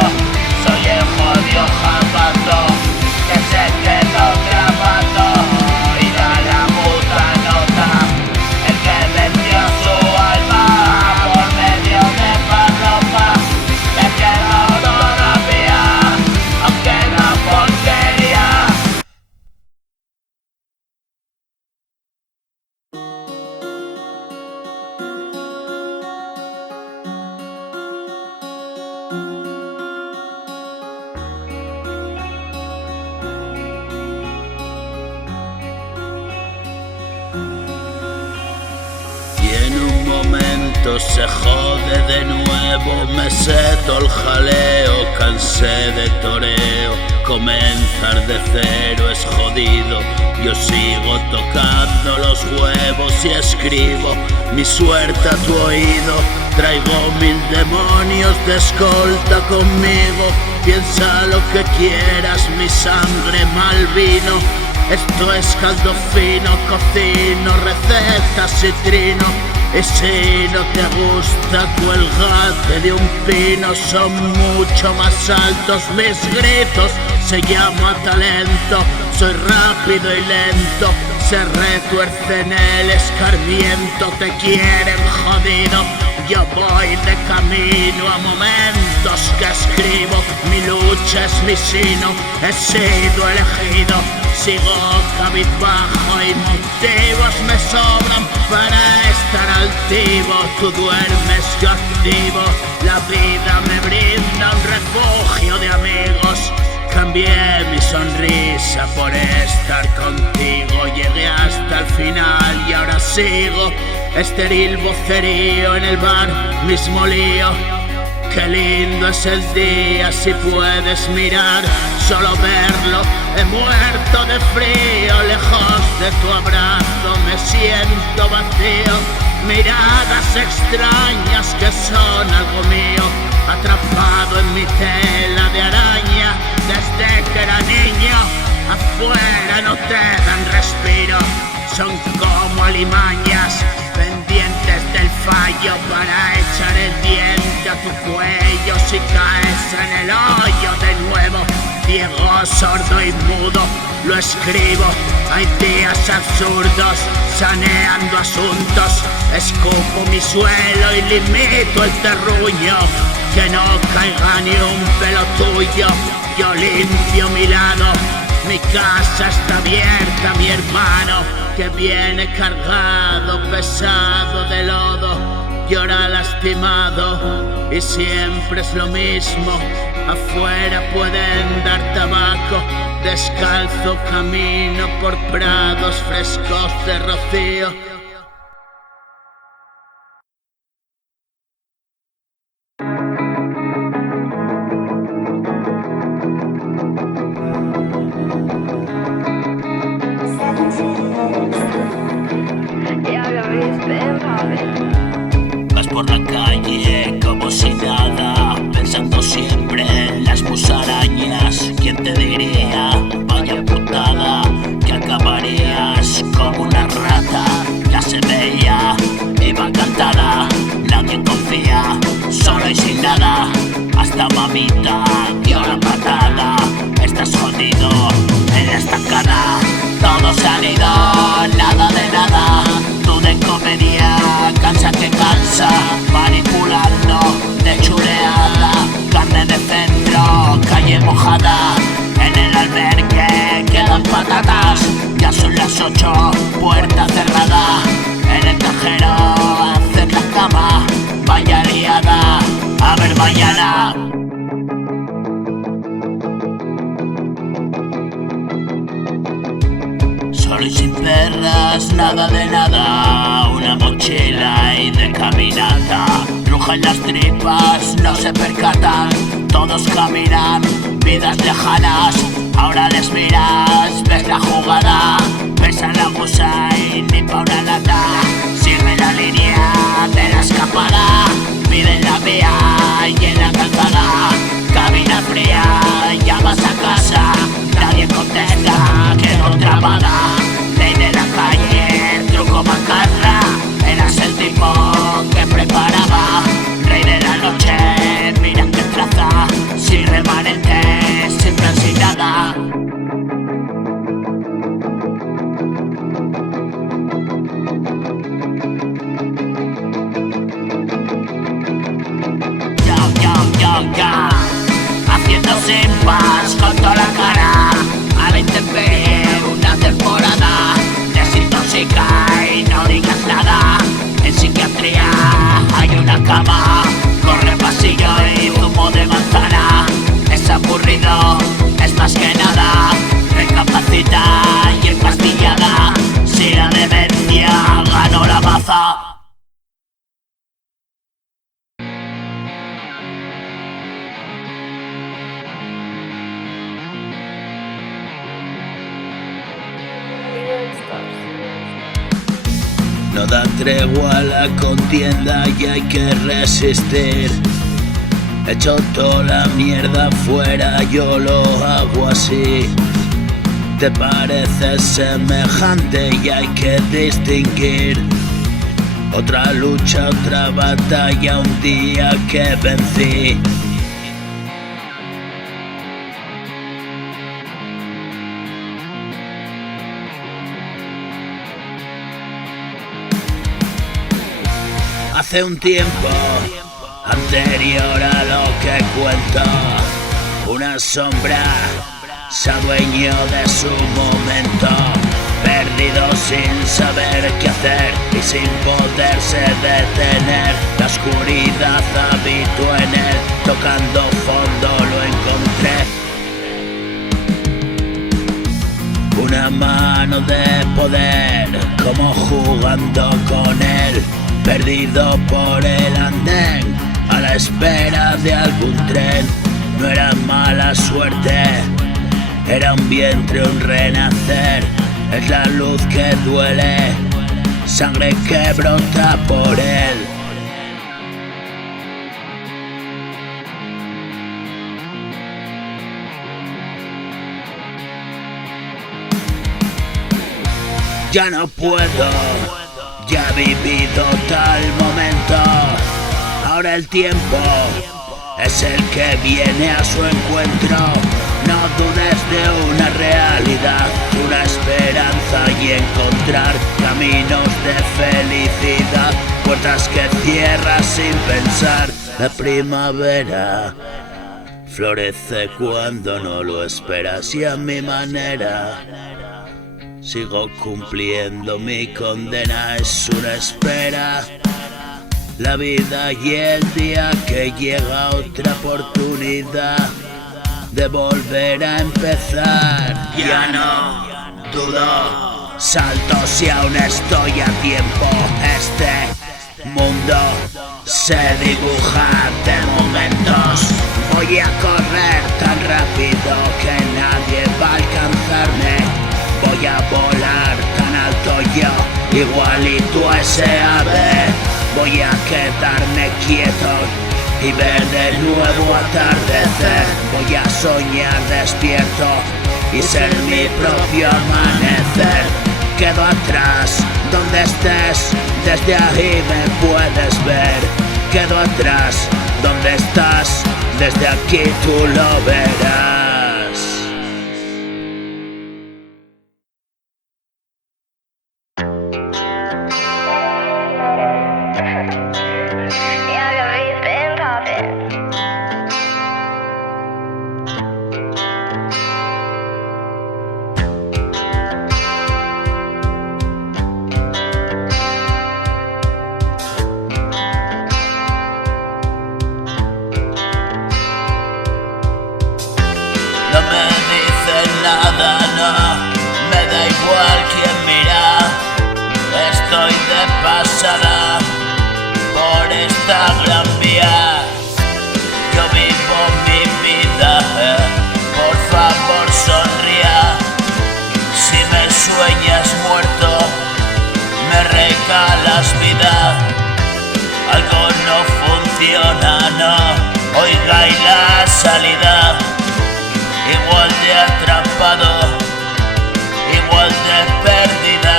soy el jodido jabato que se quedó grabando y da la puta nota. El que vendió su alma por medio de farlopa, me quedo todavía, aunque la porquería. Y en un momento se jode de nuevo, me seto el jaleo, cansé de toreo, comenzar de cero es jodido. Yo sigo tocando los huevos y escribo mi suerte a tu oído. Traigo 1000 demonios de escolta conmigo, piensa lo que quieras, mi sangre mal vino. Esto es caldo fino, cocino recetas y trino. Y si no te gusta cuelgate de un pino, son mucho más altos mis gritos, se llama talento. Soy rápido y lento, se retuerce en el escarmiento, te quieren jodido. Yo voy de camino a momentos que escribo, mi lucha es mi sino, he sido elegido. Sigo cabizbajo y motivos me sobran para estar altivo. Tú duermes, yo activo, la vida me brinda un refugio de amigos. Cambié mi sonrisa por estar contigo, llegué hasta el final y ahora sigo. Estéril vocerío en el bar, mismo lío. Qué lindo es el día si puedes mirar, solo verlo. He muerto de frío, lejos de tu abrazo me siento vacío. Miradas extrañas que son algo mío, atrapado en mi tela de araña desde que era niño. Afuera no te dan respiro, son como alimañas pendientes del fallo para echar el diente a tu cuello si caes en el hoyo de nuevo. Ciego, sordo y mudo, lo escribo. Hay días absurdos, saneando asuntos. Escupo mi suelo y limito el terruño, que no caiga ni un pelo tuyo. Yo limpio mi lado, mi casa está abierta, mi hermano que viene cargado, pesado de lodo. Llora lastimado y siempre es lo mismo. Afuera pueden dar tabaco, descalzo camino por prados frescos de rocío. Vas por la calle como sin nada, pensando siempre en las musarañas. ¿Quién te diría, vaya putada, que acabarías como una rata? Ya se veía, iba encantada, nadie confía, solo y sin nada. Hasta mamita dio la patada. Estás jodido en la estacada, todos se han ido, nada de nada. Tú de comedia, cansa que cansa, manipulando de chuleada. Carne de centro, calle mojada, en el albergue quedan patatas. Ya son las 8, puerta cerrada, en el cajero hacer la cama. Vaya liada, a ver mañana. Solo y sin perras, nada de nada, una mochila y de caminata. Rugen las tripas, no se percatan, todos caminan, vidas lejanas. Ahora les miras, ves la jugada, pesa la gusa y ni pa' una lata. Sigue la línea de la escapada, piden la vía y en la calzada. Cabina fría, llamas a casa, nadie contesta, quedó trabada. Ley de la calle, truco macarra, eras el tipo que preparaba. Rey de la noche, mira que traza, sin remanentes, sin plan, sin nada. Ya, haciendo simpas con toda la cara, a la intemperie una temporada. Desintoxica y no digas nada, en psiquiatría hay una cama. Corre pasillo y zumo de manzana, es aburrido, es más que nada. Recapacita y empastillada, si la demencia ganó la maza. No da tregua la contienda y hay que resistir. Echo toda la mierda fuera, yo lo hago así. Te pareces semejante y hay que distinguir. Otra lucha, otra batalla, un día que vencí. Hace un tiempo anterior a lo que cuento, una sombra se adueñó de su momento, perdido sin saber qué hacer y sin poderse detener. La oscuridad habitó en él, tocando fondo lo encontré. Una mano de poder, como jugando con él. Perdido por el andén, a la espera de algún tren. No era mala suerte, era un vientre, un renacer. Es la luz que duele, sangre que brota por él. Ya no puedo, ya he vivido tal momento. Ahora el tiempo es el que viene a su encuentro. No dudes de una realidad, una esperanza y encontrar caminos de felicidad, puertas que cierras sin pensar. La primavera florece cuando no lo esperas y a mi manera sigo cumpliendo mi condena. Es una espera, la vida y el día que llega otra oportunidad de volver a empezar. Ya no dudo, salto si aún estoy a tiempo. Este mundo se dibuja de momentos. Voy a correr tan rápido que nadie va a alcanzarme. Voy a volar tan alto yo, igualito a ese ave. Voy a quedarme quieto y ver de nuevo atardecer. Voy a soñar despierto y ser mi propio amanecer. Quedo atrás donde estés, desde ahí me puedes ver. Quedo atrás donde estás, desde aquí tú lo verás. No me dicen nada, no, me da igual quién mira. Estoy de pasada por esta gran vía. Yo vivo mi vida, por favor sonría. Si me sueñas muerto, me regalas vida. Algo no funciona, no, oiga y la salida. Igual de atrapado, igual de perdida.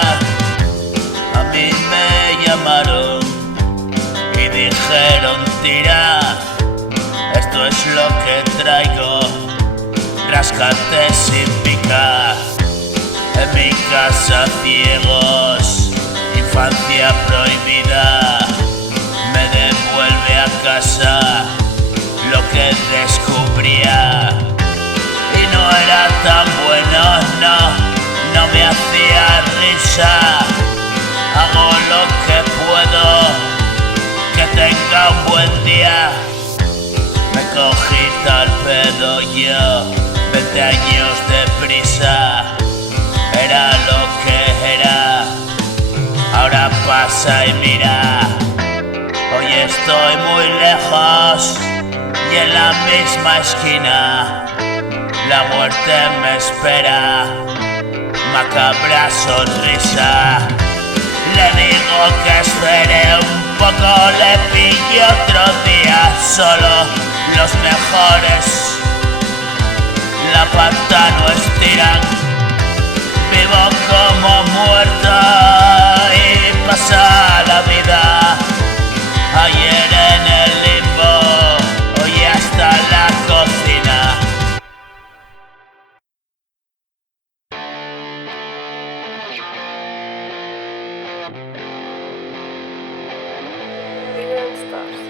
A mí me llamaron y dijeron tira, esto es lo que traigo, ráscate sin picar. En mi casa ciegos, infancia prohibida, me devuelve a casa lo que descubría. Y no era tan bueno, no me hacía risa. Hago lo que puedo, que tenga un buen día. Me cogí tal pedo yo, 20 años de prisa. Era lo que era, ahora pasa y mira. Hoy estoy muy lejos y en la misma esquina la muerte me espera, macabra sonrisa. Le digo que espere un poco, le pillo otro día. Solo los mejores la pata no estiran. Vivo como muerto y pasa la vida. Ayer en el limbo, hoy hasta la cocina. Million stars.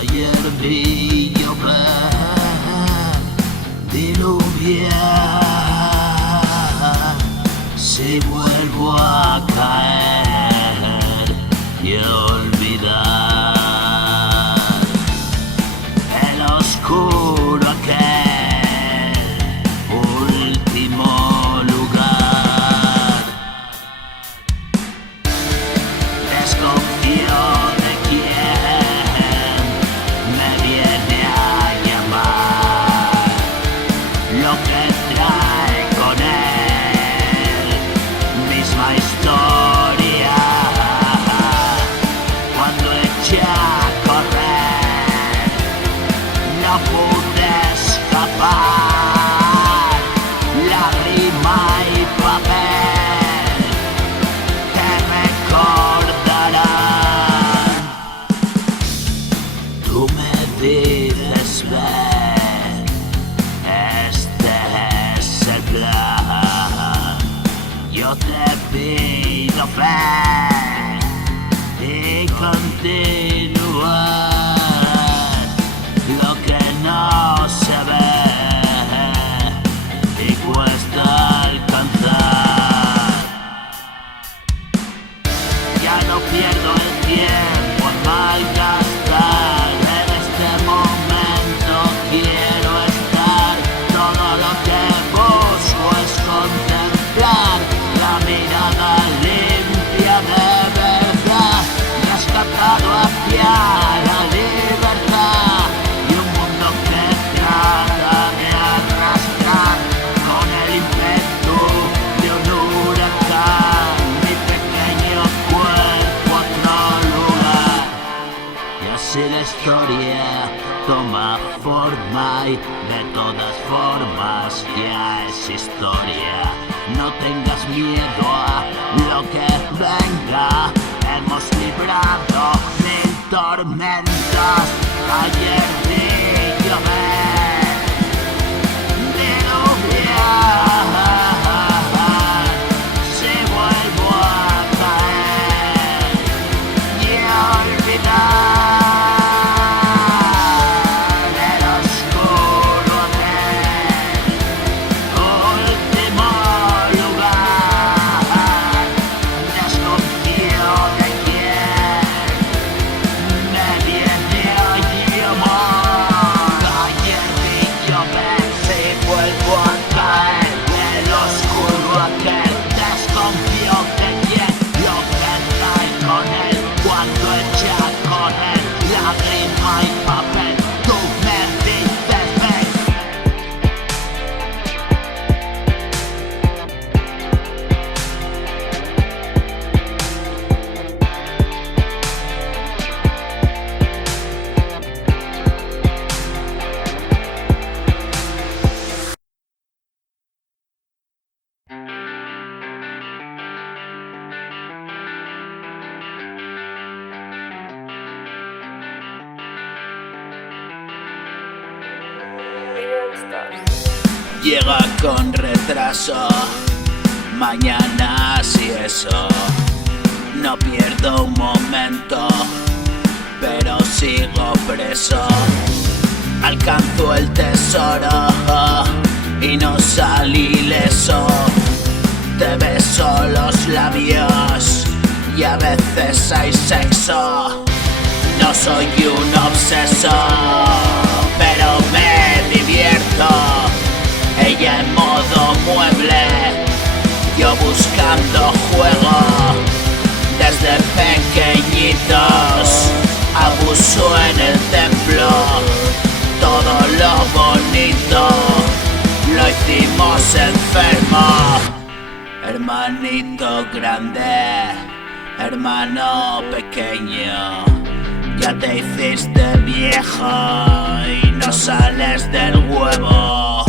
Ayer vi llover, diluviar. Si vuelvo a caer y olvidar el oscuro aquel último lugar. Desconfío de quien me viene a llamar, lo que trae con él, misma historia. Cuando eché a correr, no pude escapar, lágrima y papel que recordarán. Tú me dices ven, este es el plan. Yo te pido fe y continuar. Lo que no se ve y cuesta alcanzar. Ya no pierdo el tiempo en malgastar. En este momento quiero estar. Todo lo que busco es contemplar la mirada limpia de verdad. Me has captado hacia la libertad y un mundo que forma y de todas formas ya es historia. No tengas miedo a lo que venga. Hemos librado 1000 tormentas. Ayer vi llover, diluviar. Si vuelvo a caer y a olvidar el oscuro hotel, último lugar, desconfío de quien me viene allí amor. Ayer vi llover, si vuelvo a caer el oscuro aquel, desconfío de quien lo que trae con él cuando echa a correr lágrima y papel. Tú me dices ven. Million Stars. Llega con retraso, mañana si eso. No pierdo un momento, pero sigo preso. Alcanzo el tesoro y no salí ileso. Te beso los labios y a veces hay sexo. No soy un obseso, pero me divierto. Ella en modo mueble, yo buscando juego. Desde pequeñitos, abuso en el templo. Todo lo bonito lo hicimos enfermo. Hermanito grande, hermano pequeño, ya te hiciste viejo y no sales del huevo.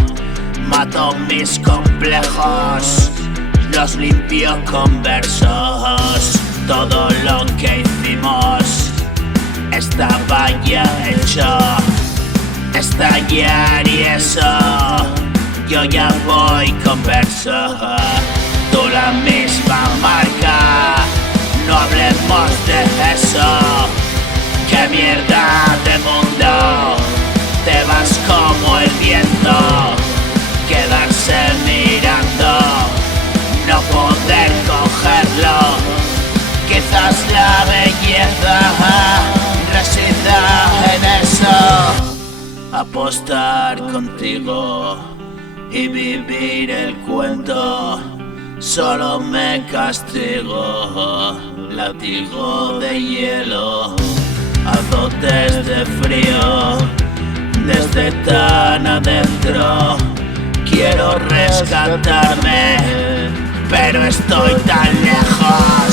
Mato mis complejos, los limpio con versos. Todo lo que hicimos estaba ya hecho. Estallar y eso, yo ya voy con verso. Tú la misma marca, no hablemos de eso. ¡Qué mierda de mundo! Te vas como el viento. Quedarse mirando, no poder cogerlo. Quizás la belleza resida en eso. Apostar contigo y vivir el cuento. Solo me castigo, látigo de hielo. Azotes de frío, desde tan adentro. Quiero rescatarme, pero estoy tan lejos.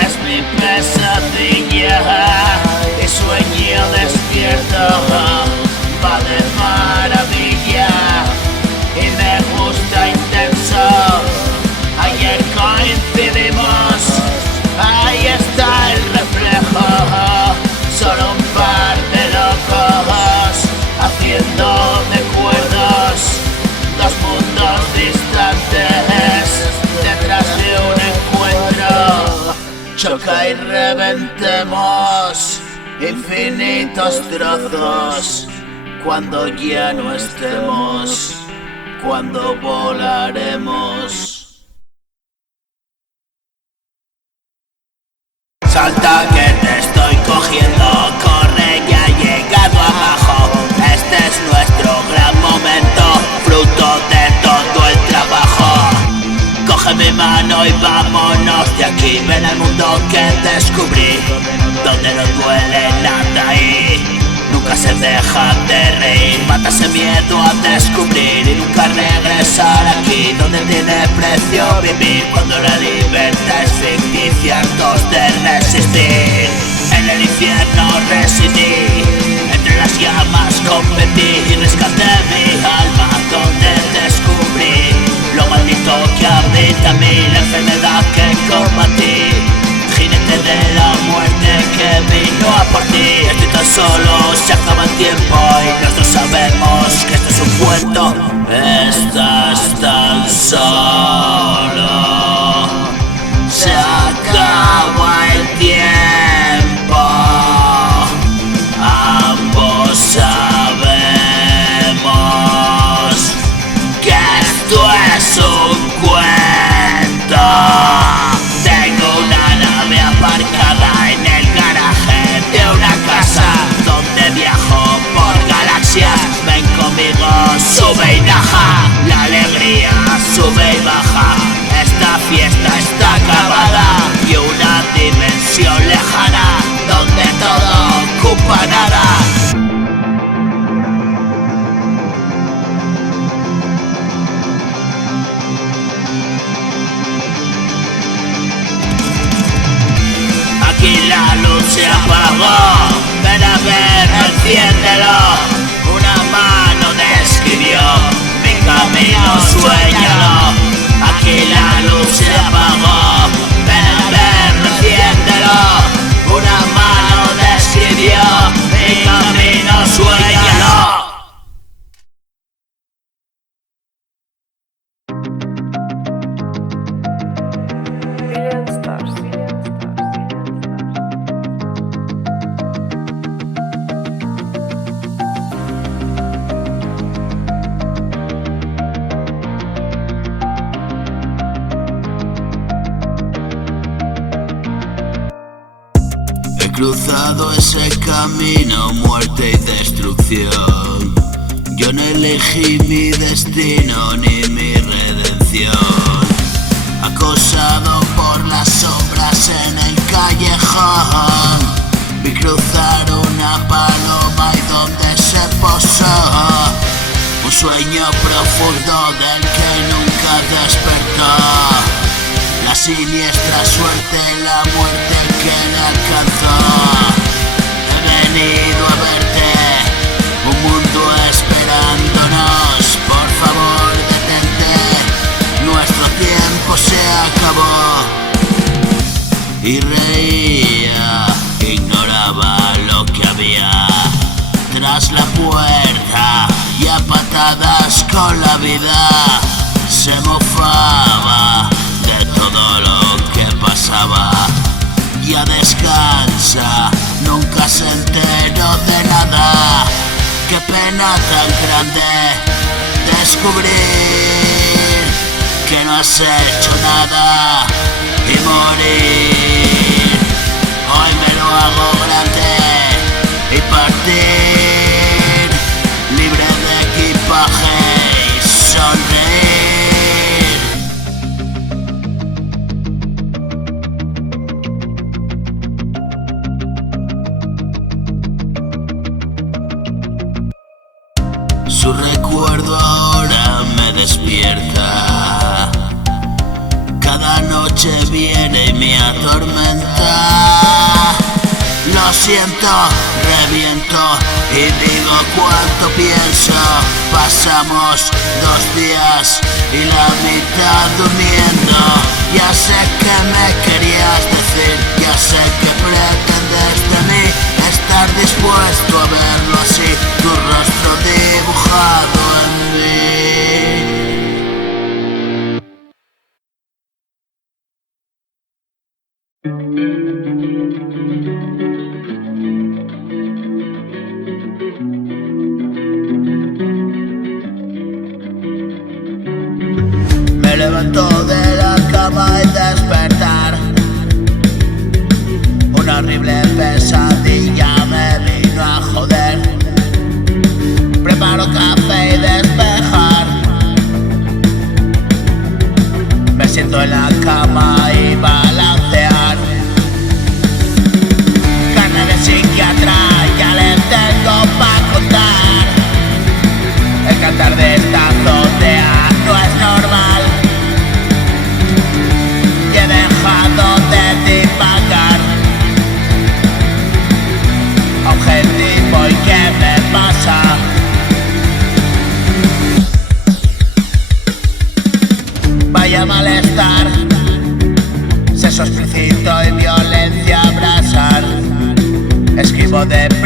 Es mi pesadilla y sueño despierto. Va de maravilla y me gusta intenso. Ayer coincidimos, ahí está el reflejo. Solo un par de locos haciendo recuerdos. Dos mundos distantes detrás de un encuentro. Choca y reventemos infinitos trozos. Cuando ya no estemos, cuando volaremos. Salta que te estoy cogiendo, corre ya llegado abajo. Este es nuestro gran momento, fruto de todo el trabajo. Coge mi mano y vámonos de aquí. Ven al mundo que descubrí, donde no duele nada y nunca se deja de reír. Mata ese miedo a descubrir y nunca regresar aquí donde tiene precio vivir. Cuando la libertad es ficticia, hartos de resistir. En el infierno residí, entre las llamas competí y rescaté mi alma donde descubrí lo maldito que habita en mí, la enfermedad que combatí, jinete de la muerte que vino a por ti. Estoy tan solo, se acaba el tiempo y nosotros sabemos que esto es un cuento. Estás tan solo, se acaba el tiempo. Ambos sabemos que esto es un cuento. Tengo una nave aparcada en el garaje de una casa donde viajo por galaxias. Ven conmigo, sube y baja, la alegría sube y baja. Esta fiesta está acabada y una dimensión lejana donde todo ocupa nada. Aquí la luz se apagó, ven a ver, enciéndelo. Una mano describió mi camino, suéñalo. Aquí la luz se apagó, ven a ver, enciéndelo. Una mano describió mi camino, suéñalo. Billion Stars. He cruzado ese camino, muerte y destrucción. Yo no elegí mi destino ni mi redención. Acosado por las sombras en el callejón, vi cruzar una paloma y donde se posó un sueño profundo del que nunca despertó. La siniestra suerte, la muerte que le alcanzó. He venido a verte, un mundo esperándonos. Por favor, detente, nuestro tiempo se acabó. Y reía, ignoraba lo que había tras la puerta y a patadas con la vida se mofaba de todo lo que pasaba. Ya descansa, nunca se enteró de nada. Qué pena tan grande descubrir que no has hecho nada y morir. Hoy me lo hago grande y partir libre de equipaje y sonreír. Su recuerdo ahora me despierta. Cada noche viene y me atormenta. Lo siento, reviento y digo cuánto pienso. Pasamos 2 días y la mitad durmiendo. Ya sé que me querías decir, ya sé que pretendes de mí estar dispuesto a verlo así, tu rostro dibujado en mí. Me levanto de la cama y despertar. Una horrible pesadilla me vino a joder. Preparo café y despejar. Me siento en la cama y balancear. Carne de psiquiatra, ya le tengo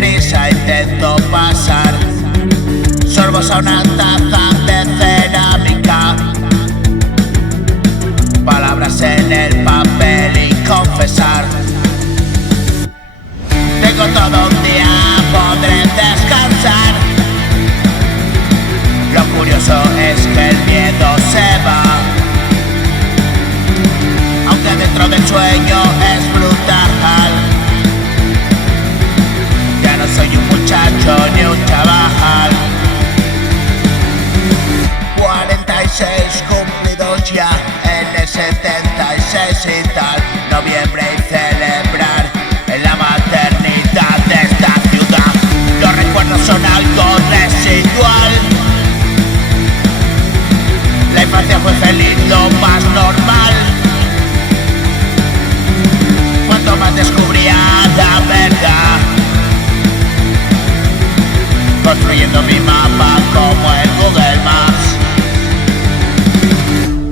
prisa intento pasar sorbos a una taza de cerámica, palabras en el papel y confesar. Tengo todo un día, podré descansar. Lo curioso es que el miedo se va, aunque dentro del sueño es brutal. Ya no soy un muchacho ni un chaval. 46 cumplidos ya en el 76 y tal. Noviembre y celebrar en la maternidad de esta ciudad. Los recuerdos son algo residual. La infancia fue feliz, lo más normal. Cuanto más descubría la verdad, construyendo mi mapa como el Google Maps.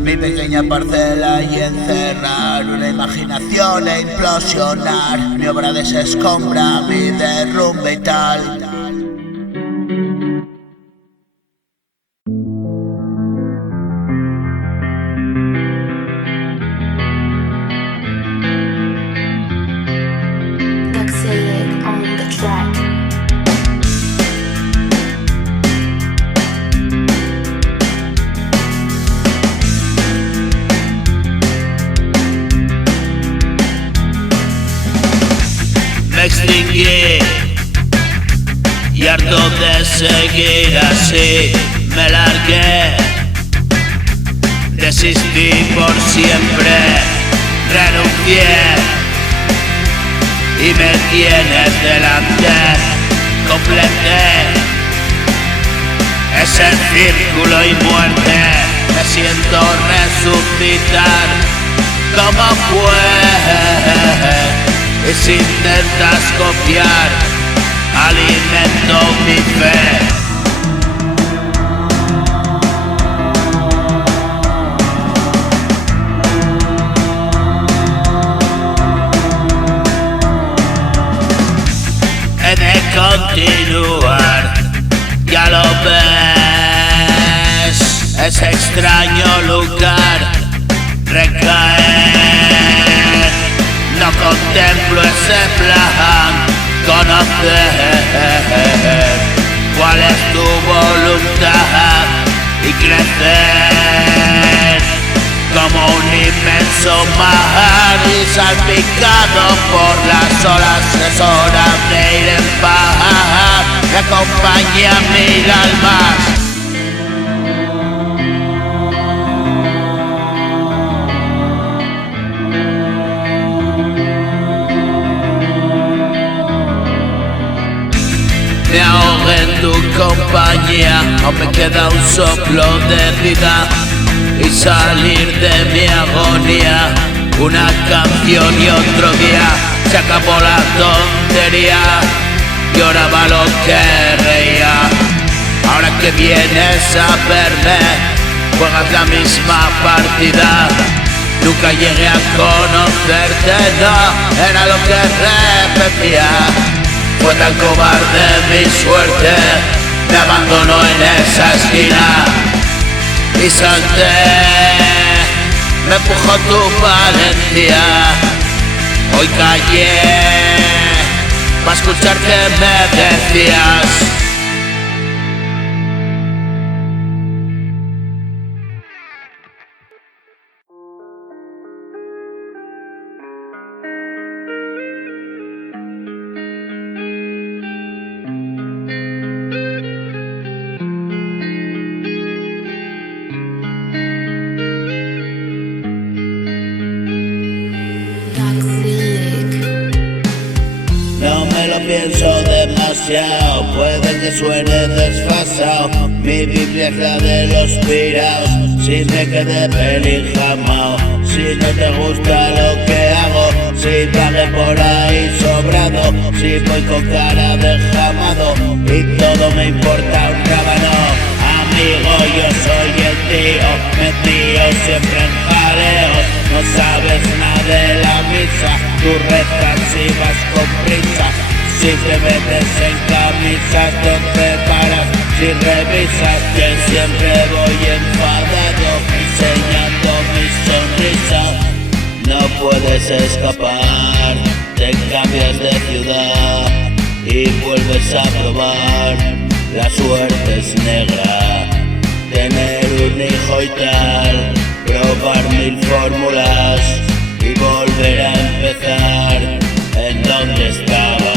Mi pequeña parcela y encerrar una imaginación e implosionar. Mi obra desescombra mi derrumbe y tal. Toxic on the track. Me extinguí y harto de seguir así me largué. Desistí por siempre, renuncié y me tienes delante. Completé ese círculo y muerte. Me siento resucitar como fue. Y si intentas copiar, alimento mi fe. He de continuar, ya lo ves. Es extraño lugar, recaer. No contemplo ese plan, conocer cuál es tu voluntad y crecer como un inmenso mar y salpicado por las olas. Es hora de ir en paz, me acompaña mil almas. Me ahogo en tu compañía, aún me queda un soplo de vida y salir de mi agonía. Una canción y otro día, se acabó la tontería, lloraba lo que reía. Ahora que vienes a verme, juegas la misma partida. Nunca llegué a conocerte, no, era lo que repetía. Fue tan cobarde mi suerte, me abandonó en esa esquina y salté, me empujó tu valentía. Hoy callé para escuchar que me decías. No me lo pienso demasiado, puede que suene desfasado. Mi Biblia es la de los piraos, si me quedé pelijamao. Si no te gusta lo que hago, si pagué por ahí sobrado, si voy con cara de jamado y todo me importa un rábano. Amigo, yo soy el tío, metido siempre en jaleos. No sabes nada de la misa, tú rezas y vas con prisa. Si te metes en camisas te preparas, si revisas que siempre voy enfadado, enseñando mi sonrisa. No puedes escapar, te cambias de ciudad y vuelves a probar. La suerte es negra, tener un hijo y tal, probar 1000 fórmulas y volver a empezar en donde estabas.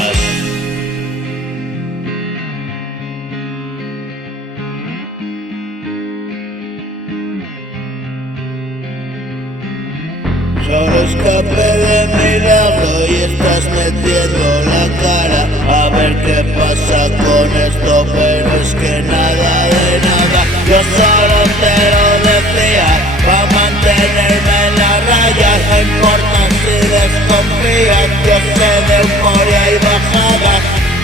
Solo escapé de milagro y estás metiendo la cara. A ver qué pasa con esto, pero es que nada de nada. Yo solo te lo decía, pa' mantenerme en la raya. No importa si desconfías, yo sé de euforia y bajada.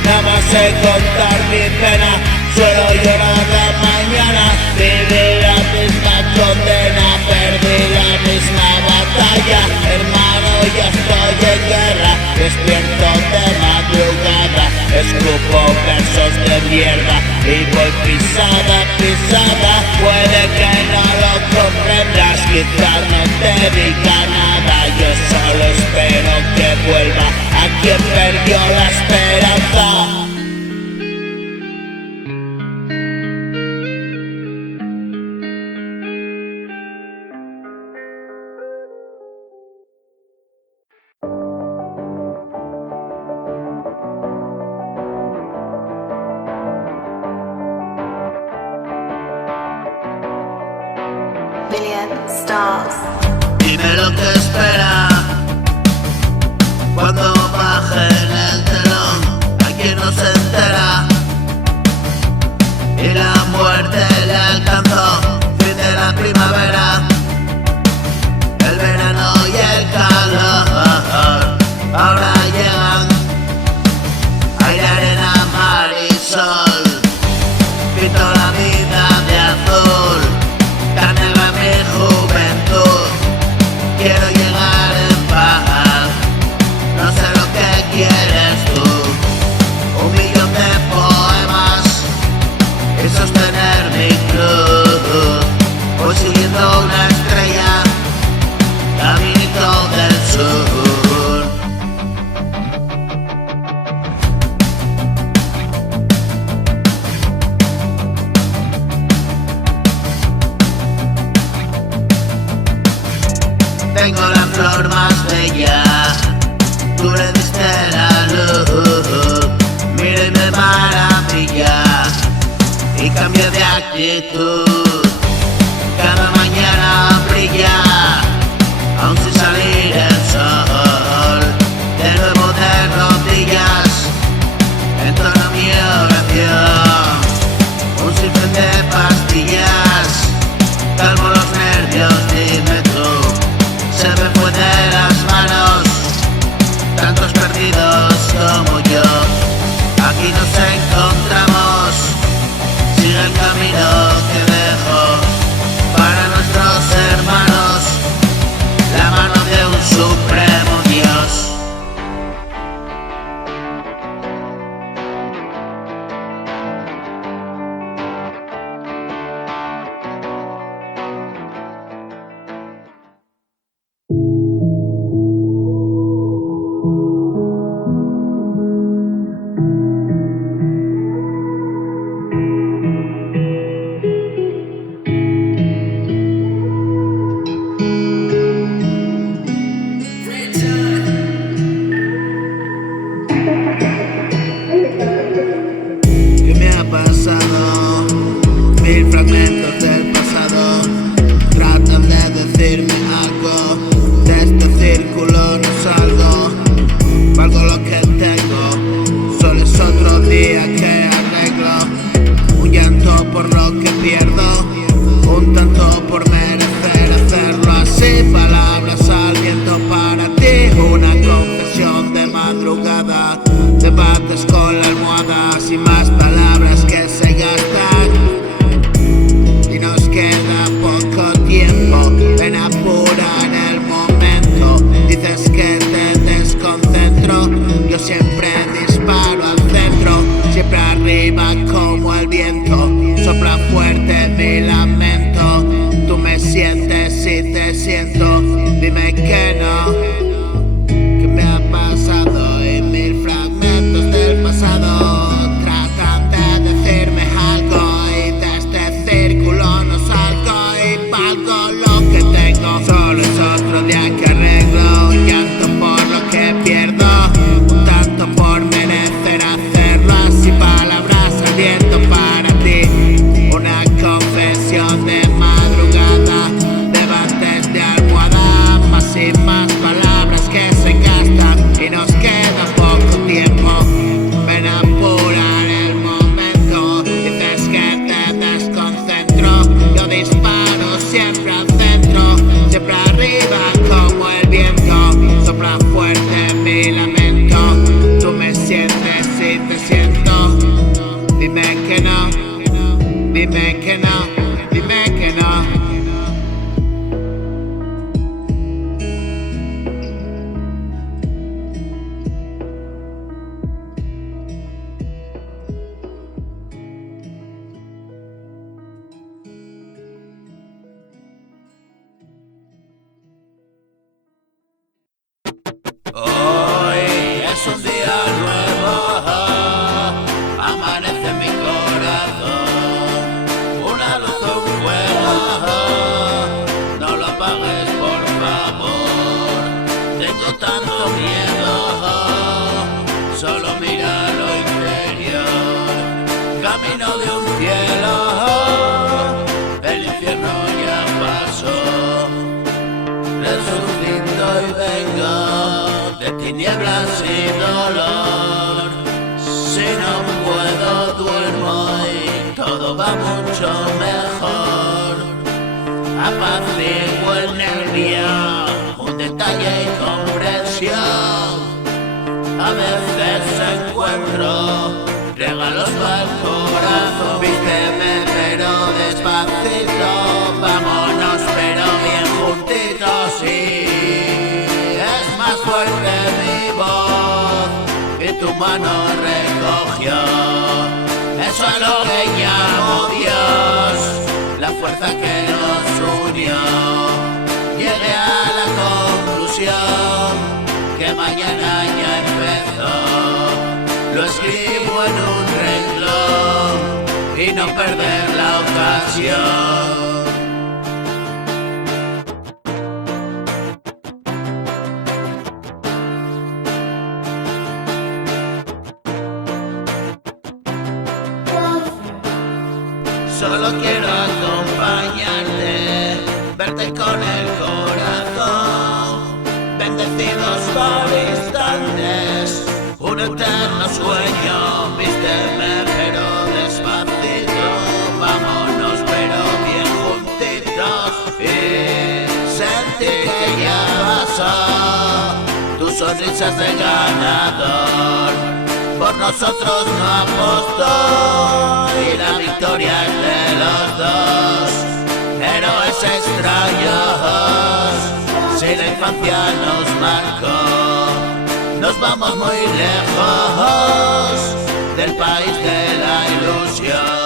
Nada más sé contar mi pena, suelo llorar la mañana. Viví la misma condena, perdí la misma batalla. Hermano, ya estoy en guerra, despierto de madrugada. Escupo versos de mierda y voy pisada, pisada. Puede que no lo comprendas, quizás no te diga nada. Yo solo espero que vuelva a quien perdió la esperanza. Billion stars. Dime lo que espera cuando bajen el telón. ¿A quién no se entera? Y la muerte le alcanzó. Fin de la primavera, el verano y el calor. Ahora llegan aire, arena, mar y sol. Pinto la vida de azul, tan negra mi juventud. Quiero llegar en paz, no sé lo que quieres tú. 1.000.000 de poemas y sostener mi cruz. Voy siguiendo una estrella, caminito del sur. Tengo la flor más bella, tú le diste la luz. Mira y me maravilla y cambio de actitud. Cada mañana brilla, aun sin salir el sol. De nuevo de rodillas, entono mi oración. Un sinfín de pastillas, calmo los nervios, dime tú. Se me fue de las manos, tantos perdidos como yo. Aquí nos encontramos, sigue el camino que dejo para nuestros hermanos, la mano de un supremo Dios. ¿Qué me ha pasado? 1000 fragmentos del pasado tratan de decirme algo. De este círculo no salgo, valgo lo que tengo. Solo es otro día que arreglo. Un llanto por lo que pierdo, un tanto por merecer hacerlo así. Palabras al viento para ti, una confesión de madrugada. Debates con la almohada, sin más palabras que se gastan. Y nos queda poco tiempo, ven apura en el momento. Dices que te desconcentro, yo siempre disparo. tinieblas y dolor. Si no puedo duermo y todo va mucho mejor. Apaciguo el nervio, un detalle y comprensión. A veces encuentro regalos para el corazón. Vísteme pero despacito, vámonos pero bien juntitos. Y es más fuerte mi voz que tu mano recogió. Eso es lo que llamo Dios, la fuerza que nos unió. Llegué a la conclusión que mañana ya empezó. Lo escribo en un renglón y no perder la ocasión. Solo quiero acompañarte, verte con el corazón, bendecidos por instantes, un eterno sueño. Vísteme pero despacito, vámonos pero bien juntitos. Y sentir que ya pasó, tu sonrisa es de ganador. Por nosotros no apostó y la victoria es de los dos. Héroes extraños, si la infancia nos marcó, nos vamos muy lejos del país de la ilusión.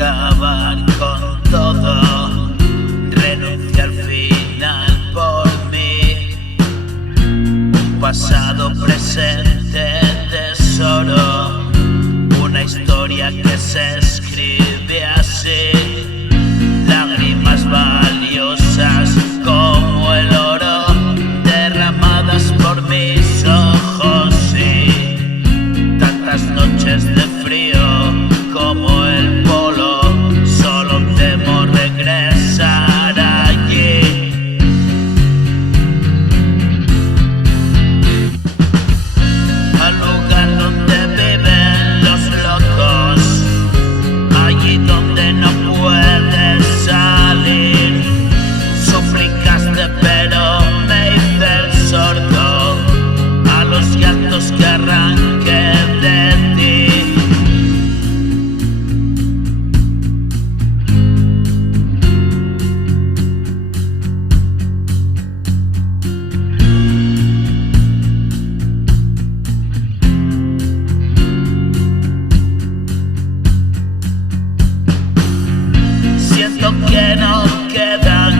Acabar con todo, renuncia al final por mí. Un pasado presente tesoro, una historia que se escribe así. Lágrimas valiosas como el oro, derramadas por mis ojos y tantas noches de frío como el polo, solo temo regresar allí. Al lugar donde viven los locos, allí donde no puedes salir. Suplicaste pero me hice el sordo a los llantos que arranqué de ti. Siento que no quedan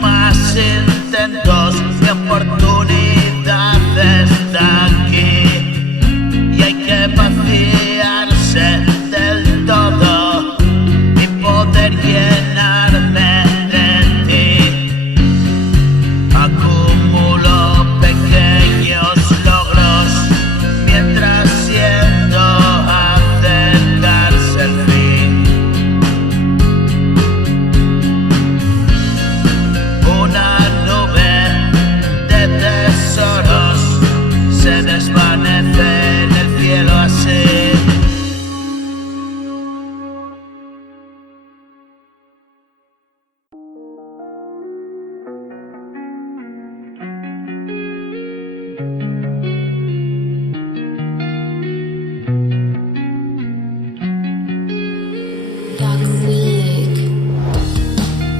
más intentos, mi oportunidad está aquí y hay que vaciarse del todo y poder llenarme de ti. Acumulo pequeños logros mientras siento acercarse el fin. Una nube de tesoros se desvanece en el cielo así.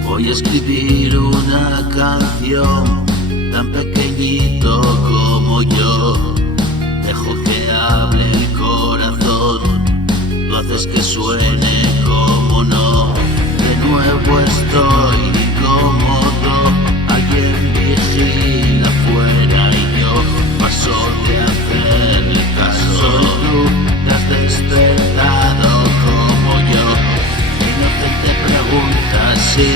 Voy a escribir una canción tan pequeñito como yo. Dejo que hable el corazón, tú haces que suene como no. De nuevo estoy cómodo, alguien vigila afuera y yo paso de hacerle caso. Tú te has despertado como sí,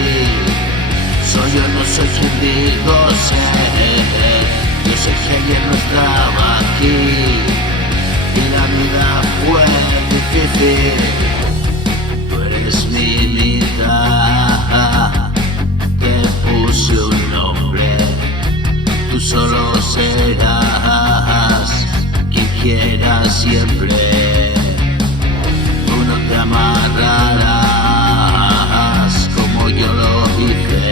soy yo, no soy quien digo ser. Yo sé que ayer no estaba aquí y la vida fue difícil. Tú eres mi mitad, te puse un nombre. Tú solo serás quien quieras siempre. Tú no te amarrarás como yo lo hice.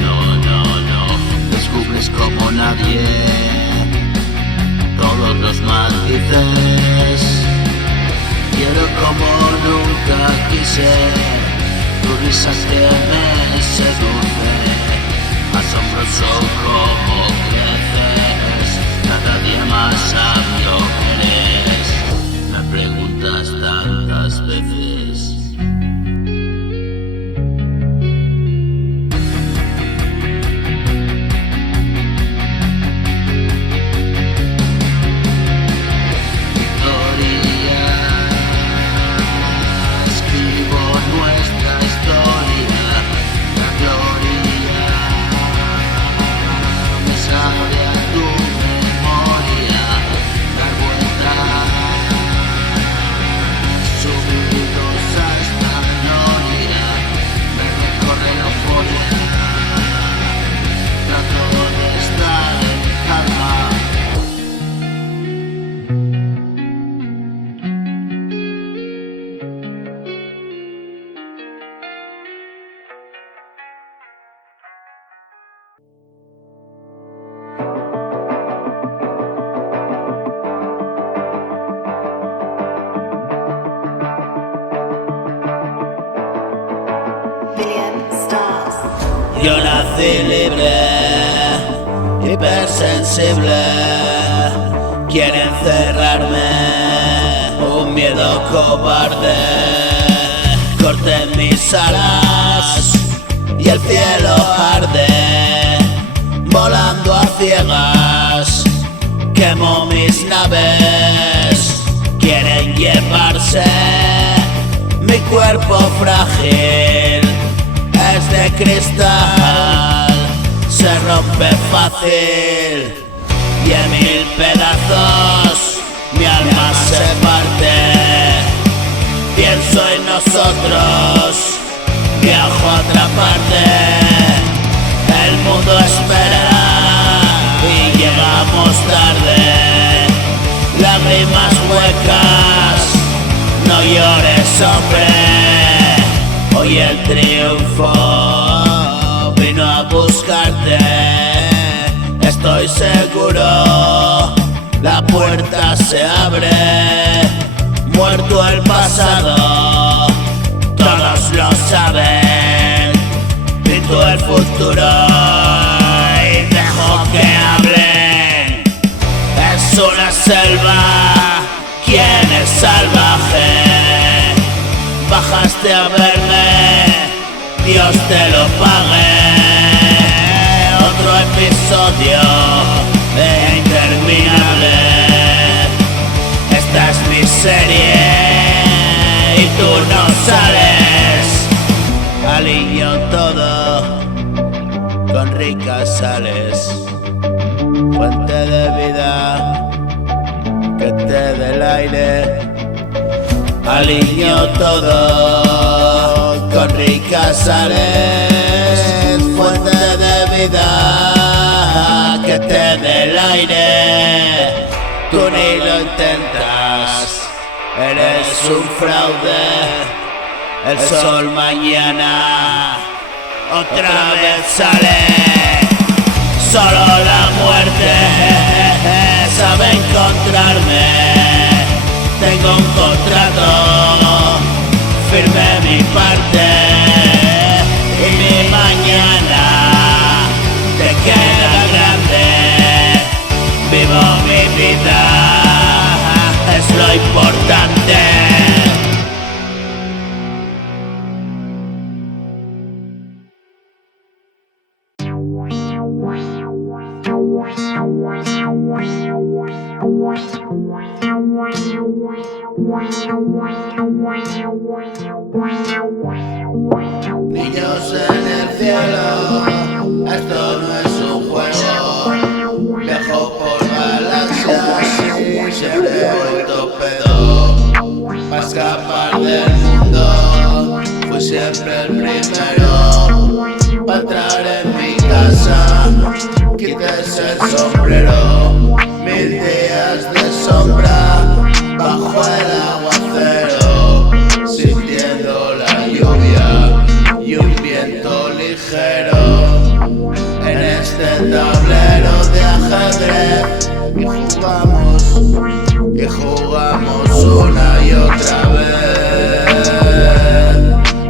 No, no, no. Descubres como nadie todos los matices. Quiero como nunca quise. Tu risa que me seduce. Asombroso como creces, cada día más sabio eres. Me preguntas tantas veces. Historia, escribo nuestra historia, la gloria me sabe a tu memoria, dar vueltas subidos a esta gloria, me recorre la euforia, trato de estar en calma. Billion stars. Yo nací libre, hipersensible. Quieren cerrarme, un miedo cobarde. Corté mis alas y el cielo arde. Volando a ciegas, quemo mis naves. Quieren llevarse mi cuerpo frágil. Es de cristal, se rompe fácil y en mil pedazos mi alma se parte. Pienso en nosotros, viajo a otra parte. El mundo espera y llegamos tarde. Lágrimas huecas, no llores, hombre. Hoy el triunfo vino a buscarte. Estoy seguro, la puerta se abre. Muerto el pasado, todos lo saben. Pinto el futuro y dejo que hablen. Es una selva, ¿quién es salvaje? Bajaste a verme, Dios te lo pague. Otro episodio interminable. Esta es mi serie y tú no sales. Alineo todo con ricas sales. Fuente de vida que te dé el aire. Alineo todo con ricas sales, fuente de vida que te dé el aire. Tú ni lo intentas, eres un fraude. El sol mañana otra vez sale. Solo la muerte sabe encontrarme. Tengo un contrato, firmé mi parte y mi mañana te queda grande. Vivo mi vida, es lo importante. Niños en siempre el primero pa' entrar en mi casa. Quítese el sombrero, 1000 días de sombra bajo el aguacero, sintiendo la lluvia y un viento ligero en este tablero de ajedrez. Y jugamos una y otra vez.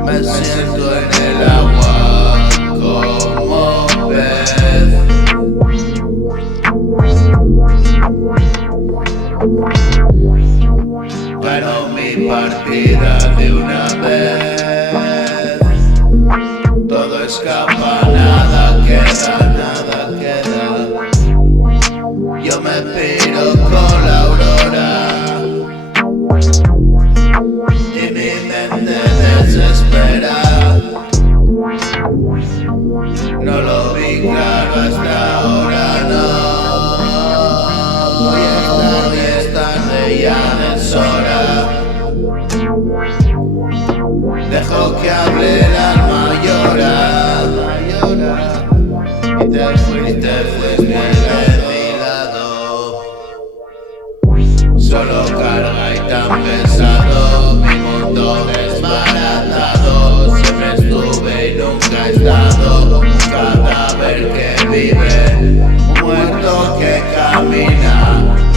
Me siento en el agua como pez. Gano mi partida de una vez. Todo escapa, nada queda, nada queda. Yo me piro con la aurora y mi mente desespera. No lo vi claro hasta ahora, no. Hoy es tarde, ya es hora. Dejo que hable el alma, llora. Y te fuiste de mi lado. Solo carga y tan pesado, mi mundo desbaratado. Siempre estuve y nunca he estado. Un cadáver que vive, un muerto que camina,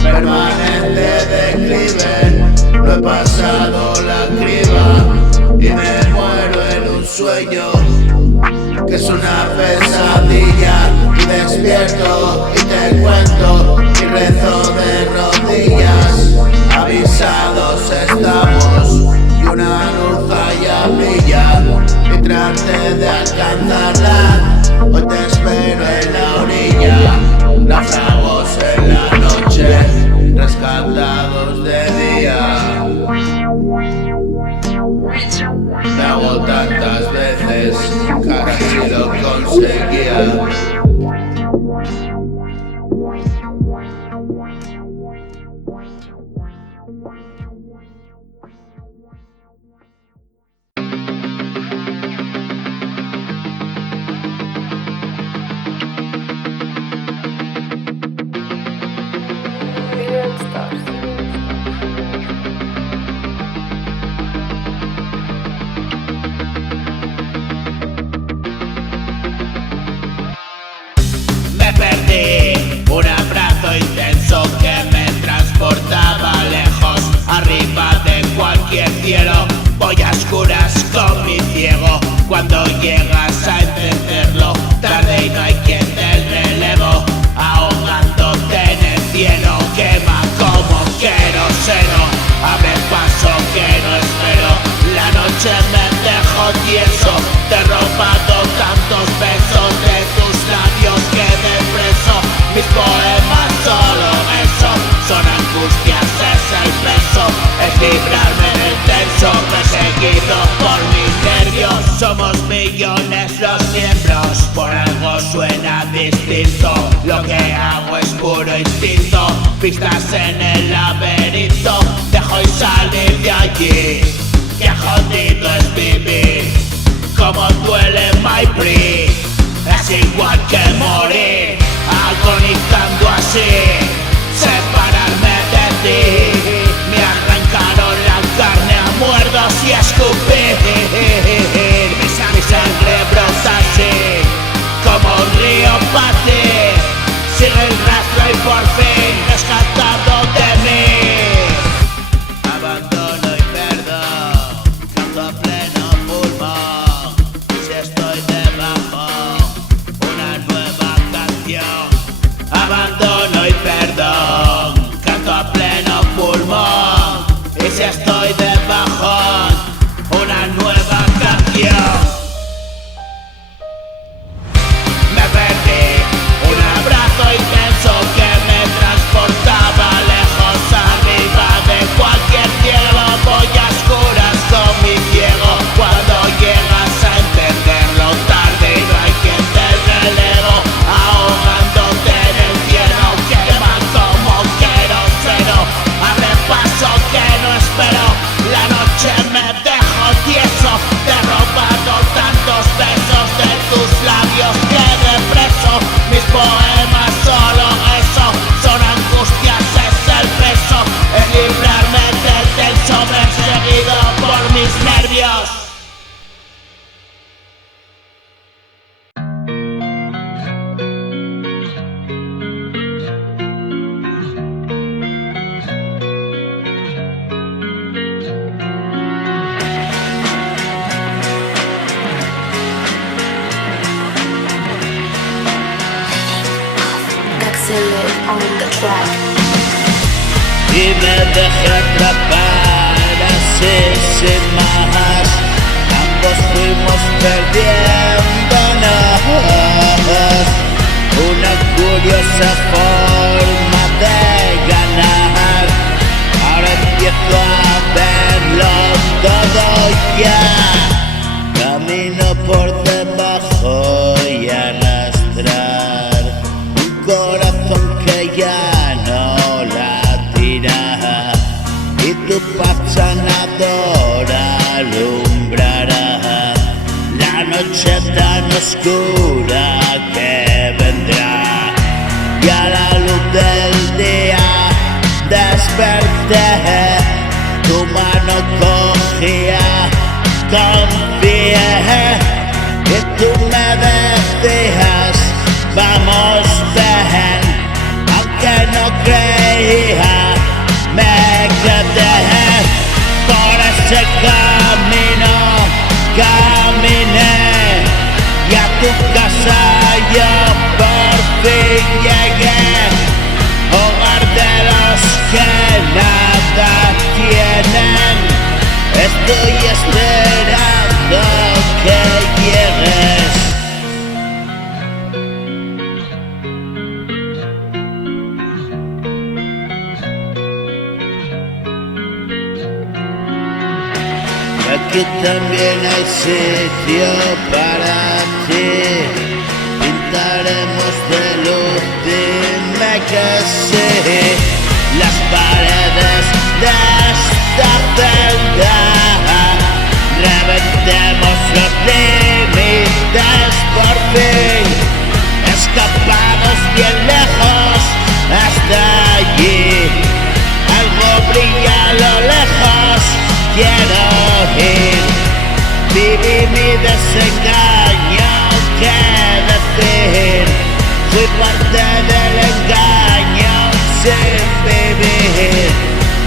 permanente declive. No he pasado la criba y me muero en un sueño que es una pesadilla. Y despierto y te cuento y rezo de rodillas. Avisados estamos y una luz allá brilla y trate de alcanzarla. Hoy te espero en la orilla, náufragos en la noche, rescatados de día. Me hago tantas veces, casi lo conseguía. Billion Stars. Me perdí, un abrazo intenso que me transportaba lejos, arriba de cualquier cielo. Voy a oscuras con mi ciego, cuando llegas a entenderlo, tarde y no hay quien te relevo, ahogándote en el cielo. Quema como queroseno, abre paso que no espero. La noche me dejó tieso, te he robado tantos besos de tus labios que me preso. Mis poemas solo eso, son angustias, es el peso, es librarme del tenso, perseguido por mis nervios. Somos millones los miembros, por algo suena distinto. Lo que hago es puro instinto, pistas en el laberinto. Dejo y salir de allí, qué jodido es vivir. Como duele my pre, es igual que morir, agonizando así, separarme de ti. Me arrancaron la carne a muerdos y a escupir. Mi sangre brota así, como un río pati. Sigue el rastro y por fin rescatado de mí. Abandono y perdón, canto a pleno pulmón. Si estoy debajo, una nueva canción. on the track. Y me dejé atrapar así sin más. Ambos fuimos perdiéndonos. Una curiosa forma de ganar. Ahora empiezo a verlo todo ya. Camino por debajo y arrastrar un corazón que ya no latirá, y tu paz sanadora alumbrará la noche tan oscura que vendrá. Y a la luz del día desperté, tu mano cogía, confié, y tú me decías, vamos ven, aunque no creía, me quedé por ese camino, caminé, y a tu casa yo por fin llegué, hogar de los que nada tienen. Estoy esperando que llegues. Aquí también hay sitio para ti. Pintaremos de luz, dime que sí, las paredes de esta celda. Reventemos los límites por fin, escapamos bien lejos hasta allí. Algo brilla a lo lejos, quiero ir. Viví mi desengaño, qué decir. Fui parte del engaño sin vivir.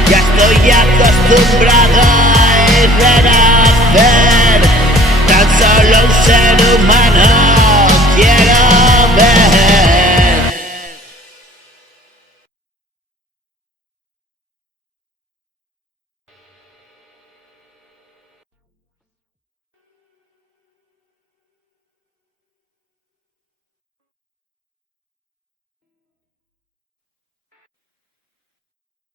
Ya estoy acostumbrado a renacer. Tan solo un ser humano quiere